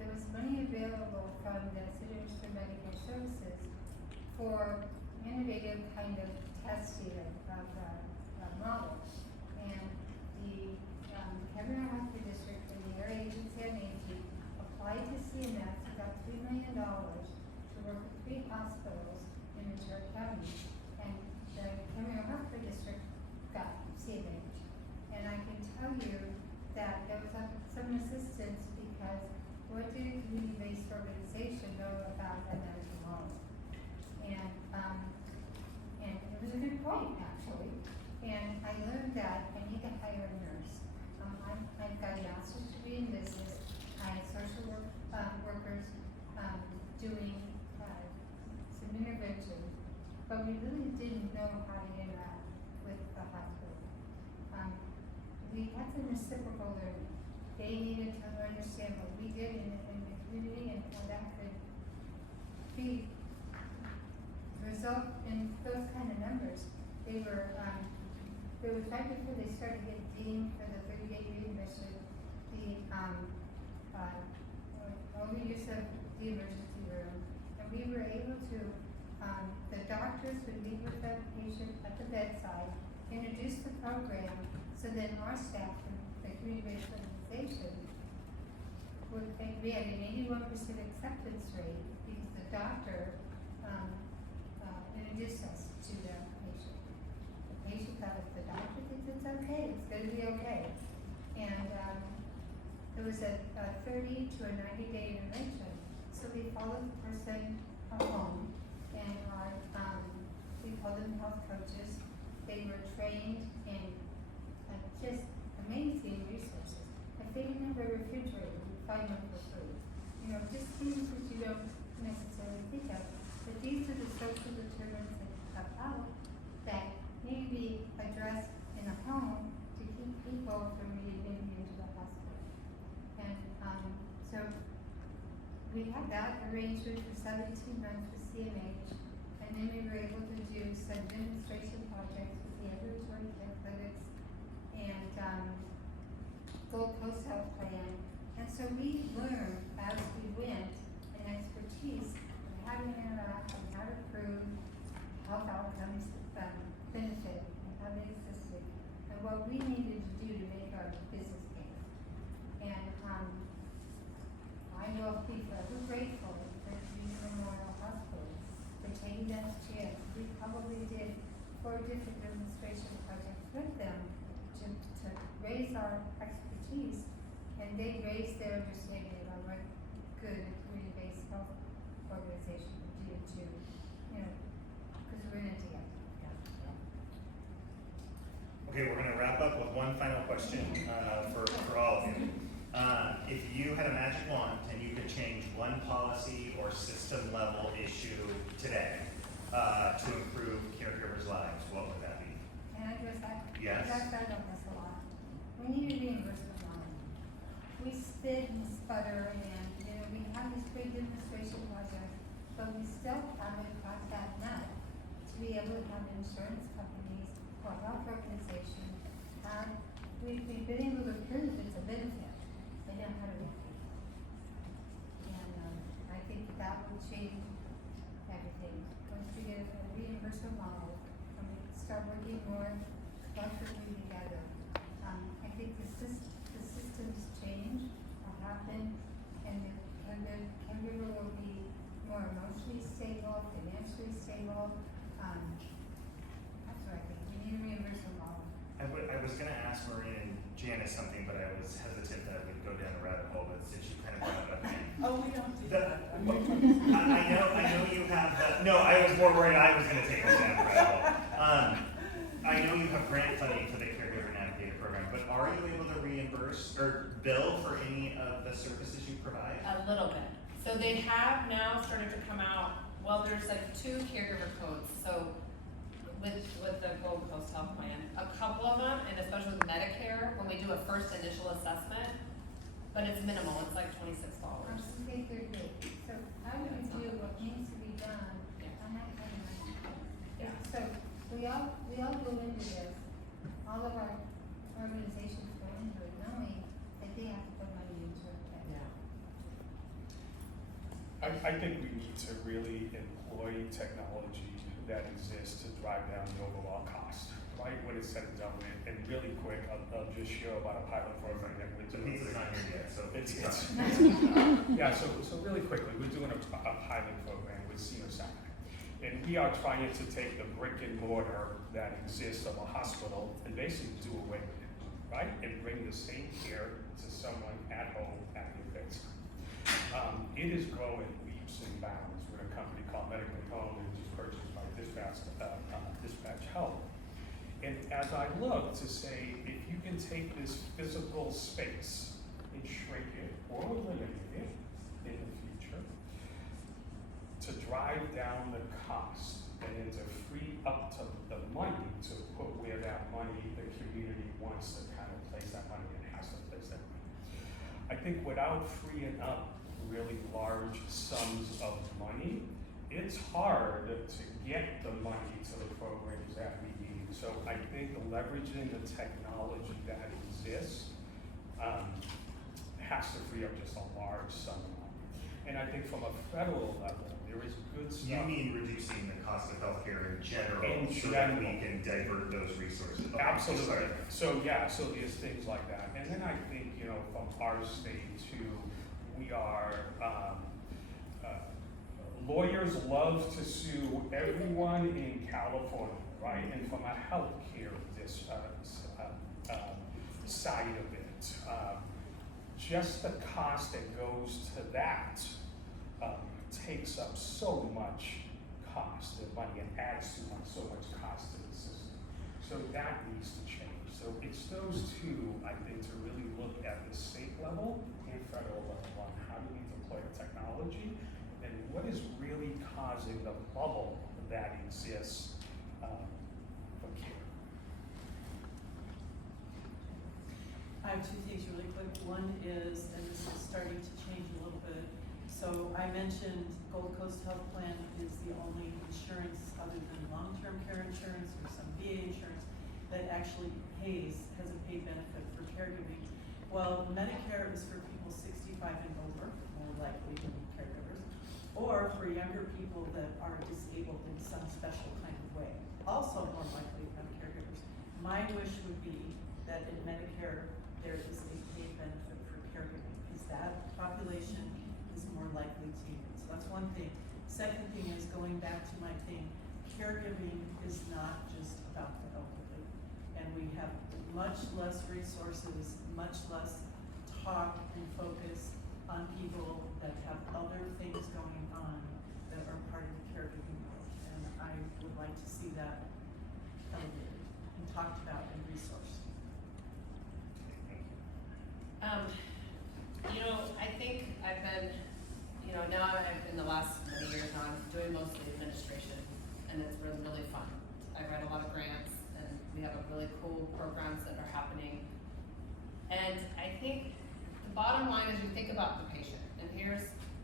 there was money available from the Centers for Medicare Services for innovative kind of testing of model. And the Caregiver Hospital District and the area agency on aging applied to CMS and got $3 million to work with 3 hospitals in Ventura County. And the Caregiver Hospital District got CMH. And I can tell you that there was some assistance because what did a community-based organization know about a medical model? And it was a good point, actually. And I learned that I need to hire a nurse. I've got a master's degree in business. I had social workers doing some intervention, but we really didn't know how to interact with the hospital. We had some reciprocal learning. They needed to understand what we did in the community and how that could be result in those kind of numbers. They were, it was right before they started getting deemed for the 30-day readmission, the overuse of the emergency room, and we were able to, the doctors would meet with the patient at the bedside, introduce the program, so then our staff from the community-based organization would think we had an 81% acceptance rate because the doctor introduced us to the patient. The patient thought if the doctor thinks it's okay, it's going to be okay. And it was a 30 to a 90-day intervention. So we followed the person home, and we called them health coaches. They were trained in just amazing resources. If they didn't have a refrigerator, we'd find them for free. You know, just things that you don't necessarily think of. But these are the social determinants of health that need to be addressed in a home to keep people from readmitting into the hospital. And so we had that arrangement for 17 months with CMH, and then we were able to do some demonstration projects with the ambulatory care clinics and Gold Coast Health Plan. And so we learned as we went an expertise of how to interact and how to prove health outcomes benefit and how they existed and what we needed to do to make our business case. And I will be forever grateful for Union Memorial Hospital for taking that chance. We probably did 4 different demonstration projects with them to raise our expertise, and they raise their understanding about what good community-based health organization would do to, you know, because we're in it together. Okay, we're gonna wrap up with one final question for all of you. If you had a magic wand and you could change one policy or system level issue today to improve caregivers' lives, what would that be? Can I address that? Yes. Because I've done this a lot. We need a reimbursement model. We spit and sputter and, you know, we have these big demonstration projects, but we still haven't got that nut to be able to have insurance companies or health organizations. We've been able to prove it's a benefit, but now how do we pay? And, I think that would change everything. Once we get a reimbursement model, and we start working more collectively together, I think the systems change will happen, and the caregiver will be more emotionally stable, financially stable. That's what I think. We need a reimbursement model. I was gonna ask Maureen and Janice something, but I was hesitant that we'd go down a rabbit hole, but since you kind of brought it up. Oh, we don't do The- that. I mean, I know you have no, I was more worried I was gonna take us down a rabbit hole. I know you have grant funding for the Caregiver Navigator program, but are you able to reimburse or bill for any of the services you provide? A little bit. So they have now started to come out, well, there's like 2 caregiver codes, so with the Gold Coast Health Plan, a couple of them, and especially with Medicare, when we do a first initial assessment, but it's minimal, it's like $26. Okay, 38. So how do we do what needs to be done Yeah. on that kind of money? Yeah. So we all go into this, all of our organizations go into it knowing that they have to put money into it. I think we need to really employ technology that exists to drive down the overall cost, right? When it's said and done with, and really quick, I'll just share about a pilot program that we're The doing. pizza's not here yet, so. It's, keep it's, going. yeah, so really quickly, we're doing a pilot program with Senior Center. And we are trying to take the brick and mortar that exists of a hospital and basically do away with it, right? And bring the same care to someone at home at your bedside. It is growing leaps and bounds with a company called Medical Home, which is purchased by Dispatch Health. And as I look to say, if you can take this physical space and shrink it or eliminate it in the future to drive down the cost and then to free up to the money to put where that money, the community wants to kind of place that money and has to place that money. I think without freeing up really large sums of money, it's hard to get the money to the programs that we need. So I think leveraging the technology that exists has to free up just a large sum of money. And I think from a federal level, there is good stuff. You mean reducing the cost of healthcare in general, In so that we general. can divert those resources? Okay, Absolutely. sorry. So yeah, so there's things like that. And then I think, you know, from our state too, we are, lawyers love to sue everyone in California, right? And from a healthcare side of it, just the cost that goes to that takes up so much cost and money and adds so much cost to the system. So that needs to change. So it's those two, I think, to really look at the state level and federal level on how do we deploy the technology and what is really causing the bubble that exists for care. I have 2 things really quick. One is, and this is starting to change a little bit. So I mentioned Gold Coast Health Plan is the only insurance other than long-term care insurance or some VA insurance that actually has a paid benefit for caregiving. Well, Medicare is for people 65 and over, more likely than caregivers, or for younger people that are disabled in some special kind of way, also more likely than caregivers. My wish would be that in Medicare, there is a paid benefit for caregiving, because that population is more likely to use it. So that's one thing. Second thing is going back to my thing, caregiving is not just about the elderly. And and we have much less resources, much less talk and focus on people that have other things going on that are part of the caregiving world. And I would like to see that elevated and talked about and resourced. I think I've been, now I've, in the last many years now, I'm doing mostly administration, and it's been really fun. I write a lot of grants, and we have a really cool programs that are happening. And I think the bottom line is you think about the patient, and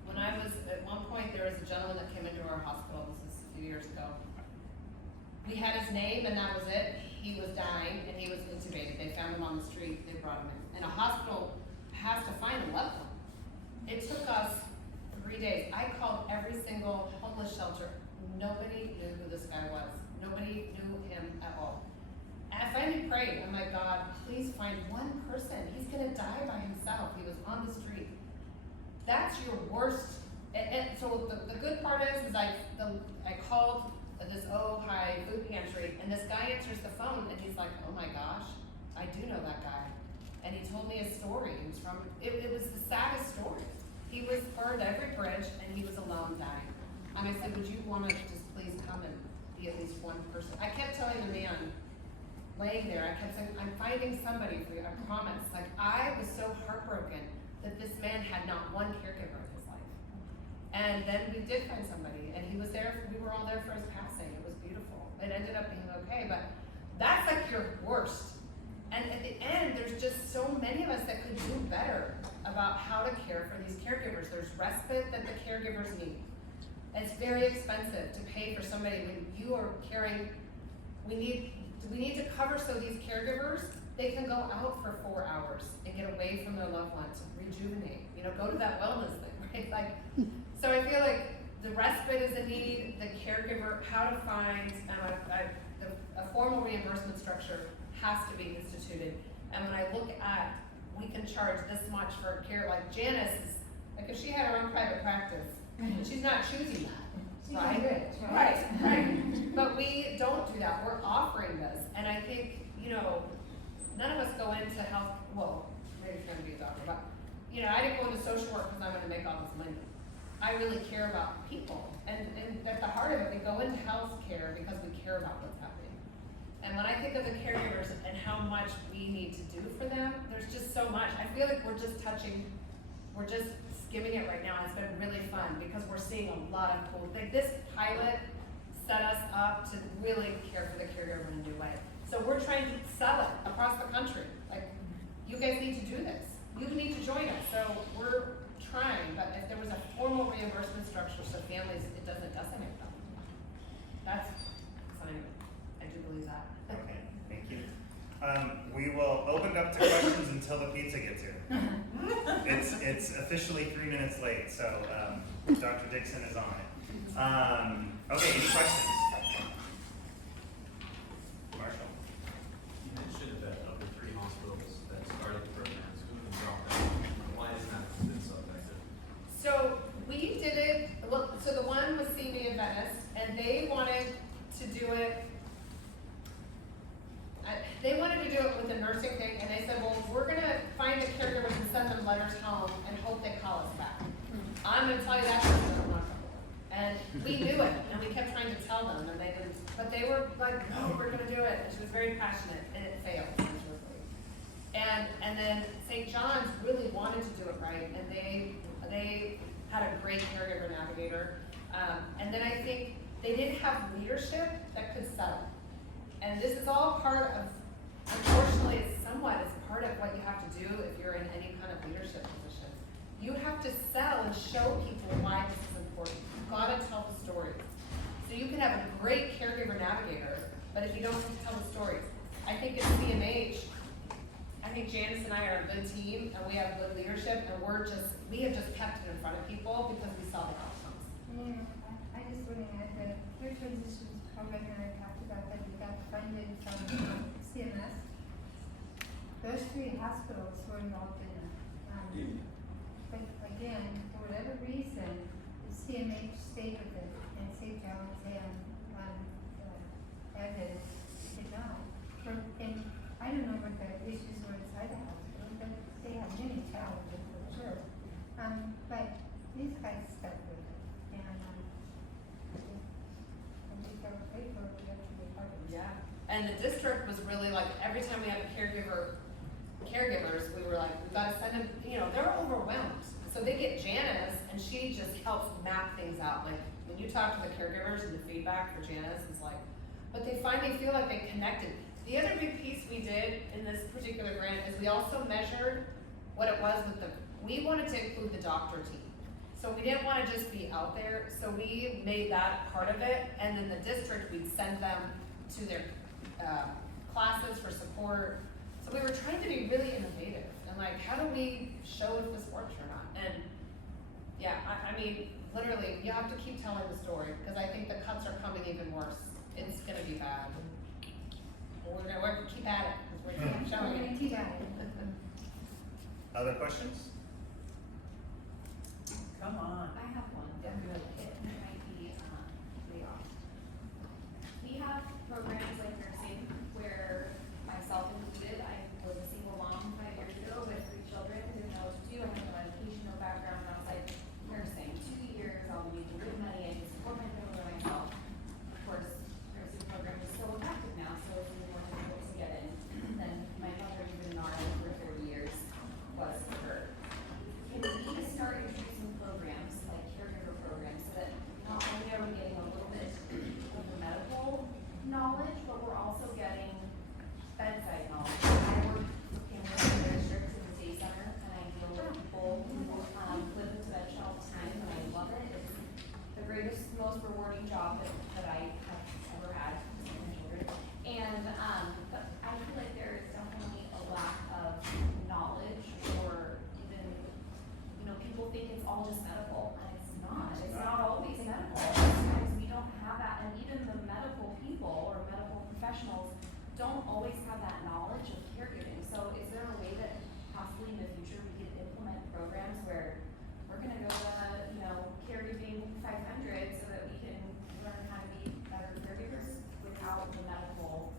when I was, at one point, there was a gentleman that came into our hospital, this is a few years ago. We had his name, and that was it. He was dying, and he was intubated. They found him on the street, they brought him in. And a hospital has to find a loved one. It took us 3 days. I called every single homeless shelter. Nobody knew who this guy was. Nobody knew him at all. And I finally prayed, I'm like, God, please find one person. He's gonna die by himself. He was on the street. That's your worst. And so the good part is I called this Ojai food pantry, and this guy answers the phone, and he's like, oh my gosh, I do know that guy. And he told me a story. He was from, it was the saddest story. He was burned every bridge, and he was alone dying. And I said, would you want to just please come and be at least one person? I kept telling the man, laying there, I kept saying, I'm finding somebody for you, I promise. Like, I was so heartbroken that this man had not one caregiver in his life. And then we did find somebody, and he was there, we were all there for his passing. It was beautiful. It ended up being okay, but that's like your worst. And at the end, there's just so many of us that could do better about how to care for these caregivers. There's respite that the caregivers need. It's very expensive to pay for somebody when you are caring. We need to cover so these caregivers, they can go out for 4 hours and get away from their loved ones, rejuvenate, go to that wellness thing, right? So I feel like the respite is a need, the caregiver, how to find a formal reimbursement structure has to be instituted. And when I look at, we can charge this much for care, like Janice is, like if she had her own private practice, she's not choosing that, right? Right. But we don't do that, we're offering this. And I think, none of us go into health, well, maybe it's gonna be a doctor, but, I didn't go into social work because I'm gonna make all this money. I really care about people. And at the heart of it, we go into healthcare because we care about what's happening. And when I think of the caregivers and how much we need to do for them, there's just so much. I feel like we're just skimming it right now, and it's been really fun because we're seeing a lot of cool things. This pilot set us up to really care for the caregiver in a new way. So we're trying to sell it across the country. Like, you guys need to do this. You need to join us. So we're trying, but if there was a formal reimbursement structure so families, it doesn't decimate them. That's something, I do believe that. Okay, thank you. We will open it up to questions until the pizza gets here. It's officially 3 minutes late, so Dr. Dixon is on it. Okay, any questions? Marshall. You mentioned that of the 3 hospitals that started the programs, who dropped out? Why is that been so effective? So we did it, so the one was CB in Venice, and they wanted to do it with a nursing thing, and they said, well, we're gonna find the caregivers and send them letters home and hope they call us back. I'm gonna tell you that person I'm not comfortable. And we knew it, and we kept trying to tell them, and they didn't, but they were like, no, we're gonna do it, and she was very passionate, and it failed miserably. And then St. John's really wanted to do it right, and they had a great caregiver navigator, and then I think they didn't have leadership that could settle. And this is all part of, unfortunately, it's part of what you have to do if you're in any kind of leadership position. You have to sell and show people why this is important. You've got to tell the stories. So you can have a great caregiver navigator, but if you don't have to tell the stories. I think at CMH, I think Janice and I are a good team, and we have good leadership, and we have just kept it in front of people because we saw the outcomes. I just want to add the care transitions program that I talked about that we got funded from CMS. Those 3 hospitals were involved in it. But again, for whatever reason, the CMH stayed with it, and St. John's and Evans did not. And don't know what the issues were inside the hospital, but they have many challenges for sure. But these guys stuck with it, and, I think they're grateful to be a part of it. Yeah, and the district was really like, every time we have a caregivers, we were like, we gotta send them, you know, they're overwhelmed. So they get Janice, and she just helps map things out, like, when you talk to the caregivers and the feedback for Janice is like, but they finally feel like they connected. The other big piece we did in this particular grant is we also measured what it was with we wanted to include the doctor team. So we didn't wanna just be out there, so we made that part of it, and then the district, we'd send them to their, classes for support. So we were trying to be really innovative, and like, how do we show if this works or not? And yeah, I mean, literally, you have to keep telling the story, because I think the cuts are coming even worse. It's gonna be bad. We're gonna keep at it, because we're Yeah, showing we're it. gonna keep at it. Other questions? Come on. I have one. Yeah, good. It might be, way off. We have programs like nursing where myself included, I was a single mom 5 years ago with 3 children, didn't know what to do, I had no education, no background, and I was like, nursing, 2 years, I'll be making good money, I can support my family by myself. Of course, nursing program is so effective now, so it's even more difficult to get in than my mother, who's been in RN for 30 years, was for her. Can we start introducing programs, like caregiver programs, so that not only are we getting a little bit of the medical knowledge, but we're also getting bedside knowledge. I work with family care districts in the day center, and I deal with people who, live with dementia all the time, and I love it. It's the greatest, most rewarding job that I have ever had with my children. And, but I feel like there is definitely a lack of knowledge or even, you know, people think it's all just medical, and it's not. It's not always medical. Sometimes we don't have that, and even the medical people or medical professionals don't always have that knowledge of caregiving. So is there a way that possibly in the future we could implement programs where we're gonna go to, you know, caregiving 500 so that we can learn how to be better caregivers without the medical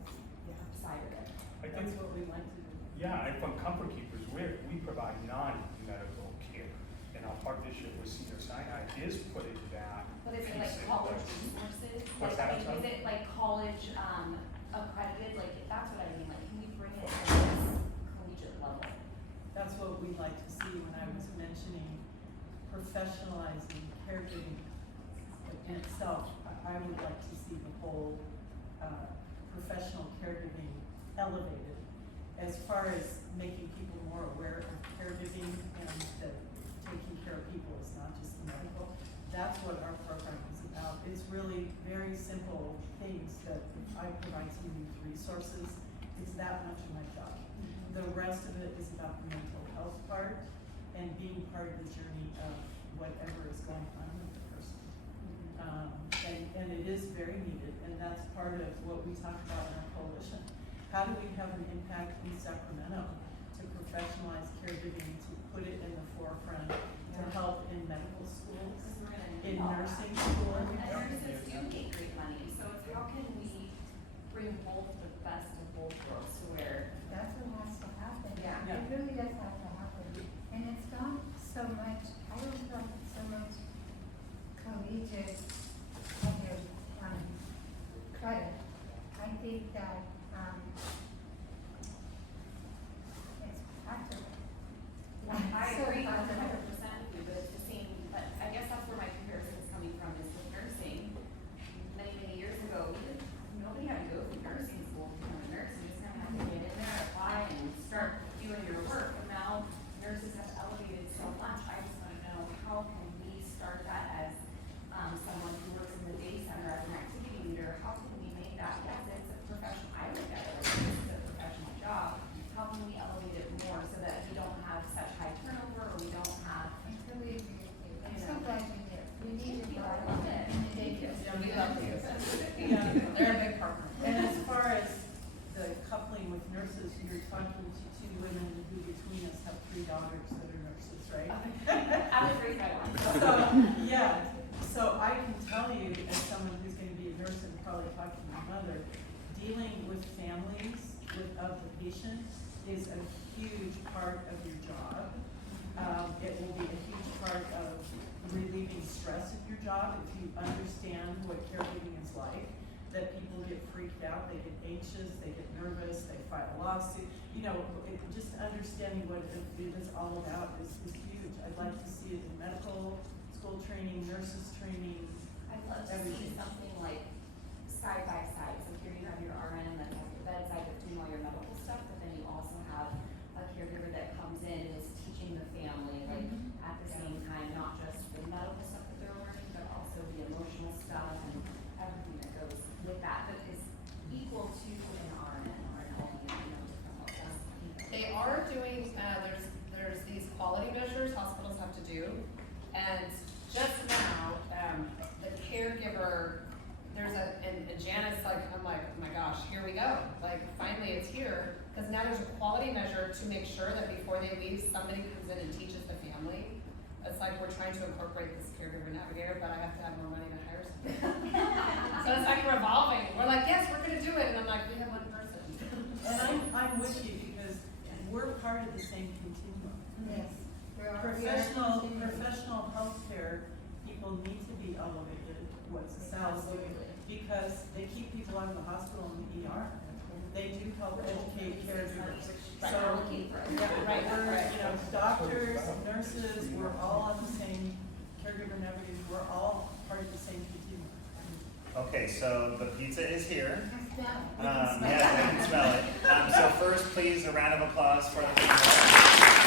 side of it? I That's think, what we like to do. yeah, and from Comfort Keepers, we provide non-medical care. And our partnership with Cedars-Sinai is putting that But is it piece like in college place. resources? What's Like, that, is sorry? it like college, accredited? Like, that's what I mean, like, can we bring it to this collegiate level? That's what we like to see when I was mentioning professionalizing caregiving in itself. I would like to see the whole, professional caregiving elevated as far as making people more aware of caregiving and that taking care of people is not just the medical. That's what our program is about. It's really very simple things that if I provide some of these resources, it's that much of my job. The rest of it is about the mental health part and being part of the journey of whatever is going on with the person. And it is very needed, and that's part of what we talk about in our coalition. How do we have an impact in Sacramento to professionalize caregiving, to put it in the forefront, to help in medical schools, Because we're gonna in need all that. nursing schools? And nurses do make great money, so it's how can we bring both the best of both worlds to where, That's what has to happen. Yeah. It really does have to happen. And it's not so much, I don't feel like it's so much collegiate kind of, credit. I think that, it's practical. I So agree practical. 100% with you, but it's the same, but I guess that's where my comparison is coming from is with nursing. Many years ago, nobody had to go through nursing school to become a nurse, you just kind of had to get in there, apply, and start doing your work, and now nurses have elevated so much, I just wanna know, how can we start that as, someone who works in the day center as an activity leader, how can we make that, yes, it's a professional, I look at it as it's a professional job, how can we elevate it more so that we don't have such high turnover, or we don't have, I totally agree with you. I'm so glad you're here. We need thank you. you, I love it, thank you. We love you. Yeah. They're a big partner. And as far as the coupling with nurses, you're talking to 2 women who between us have 3 daughters that are nurses, right? I was raised by one. So, yeah, so I can tell you, as someone who's gonna be a nurse and probably talk to my mother, dealing with families of the patient is a huge part of your job. It will be a huge part of relieving stress of your job if you understand what caregiving is like. That people get freaked out, they get anxious, they get nervous, they file a lawsuit. You know, just understanding what it is all about is huge. I'd like to see it in medical school training, nurses training. I'd love to see Everything. something like side by side, so here you have your RN that has your bedside that's doing all your medical stuff, but then you also have a caregiver that comes in and is teaching the family, like, at the same time, not just the medical stuff that they're learning, but also the emotional stuff and everything that goes with that, that is equal to an RN or an LPN, you know, different levels. They are doing, there's these quality measures hospitals have to do, and just now, the caregiver, and Janice, like, I'm like, oh my gosh, here we go, like, finally it's here, because now there's a quality measure to make sure that before they leave, somebody comes in and teaches the family. It's like we're trying to incorporate this caregiver navigator, but I have to have more money to hire somebody. So it's like revolving, we're like, yes, we're gonna do it, and I'm like, we have one person. And I'm with you because we're part of the same continuum. Yes. Professional healthcare people need to be elevated, what's the salary, Absolutely. because they keep people out of the hospital and the ER. They do help educate caregivers. But So, we're looking for. yeah, Right, we're, right. you know, doctors, nurses, we're all on the same caregiver navigators, we're all part of the same continuum. Okay, so the pizza is here. Yeah. Yes, I can smell it. So first, please, a round of applause for the pizza.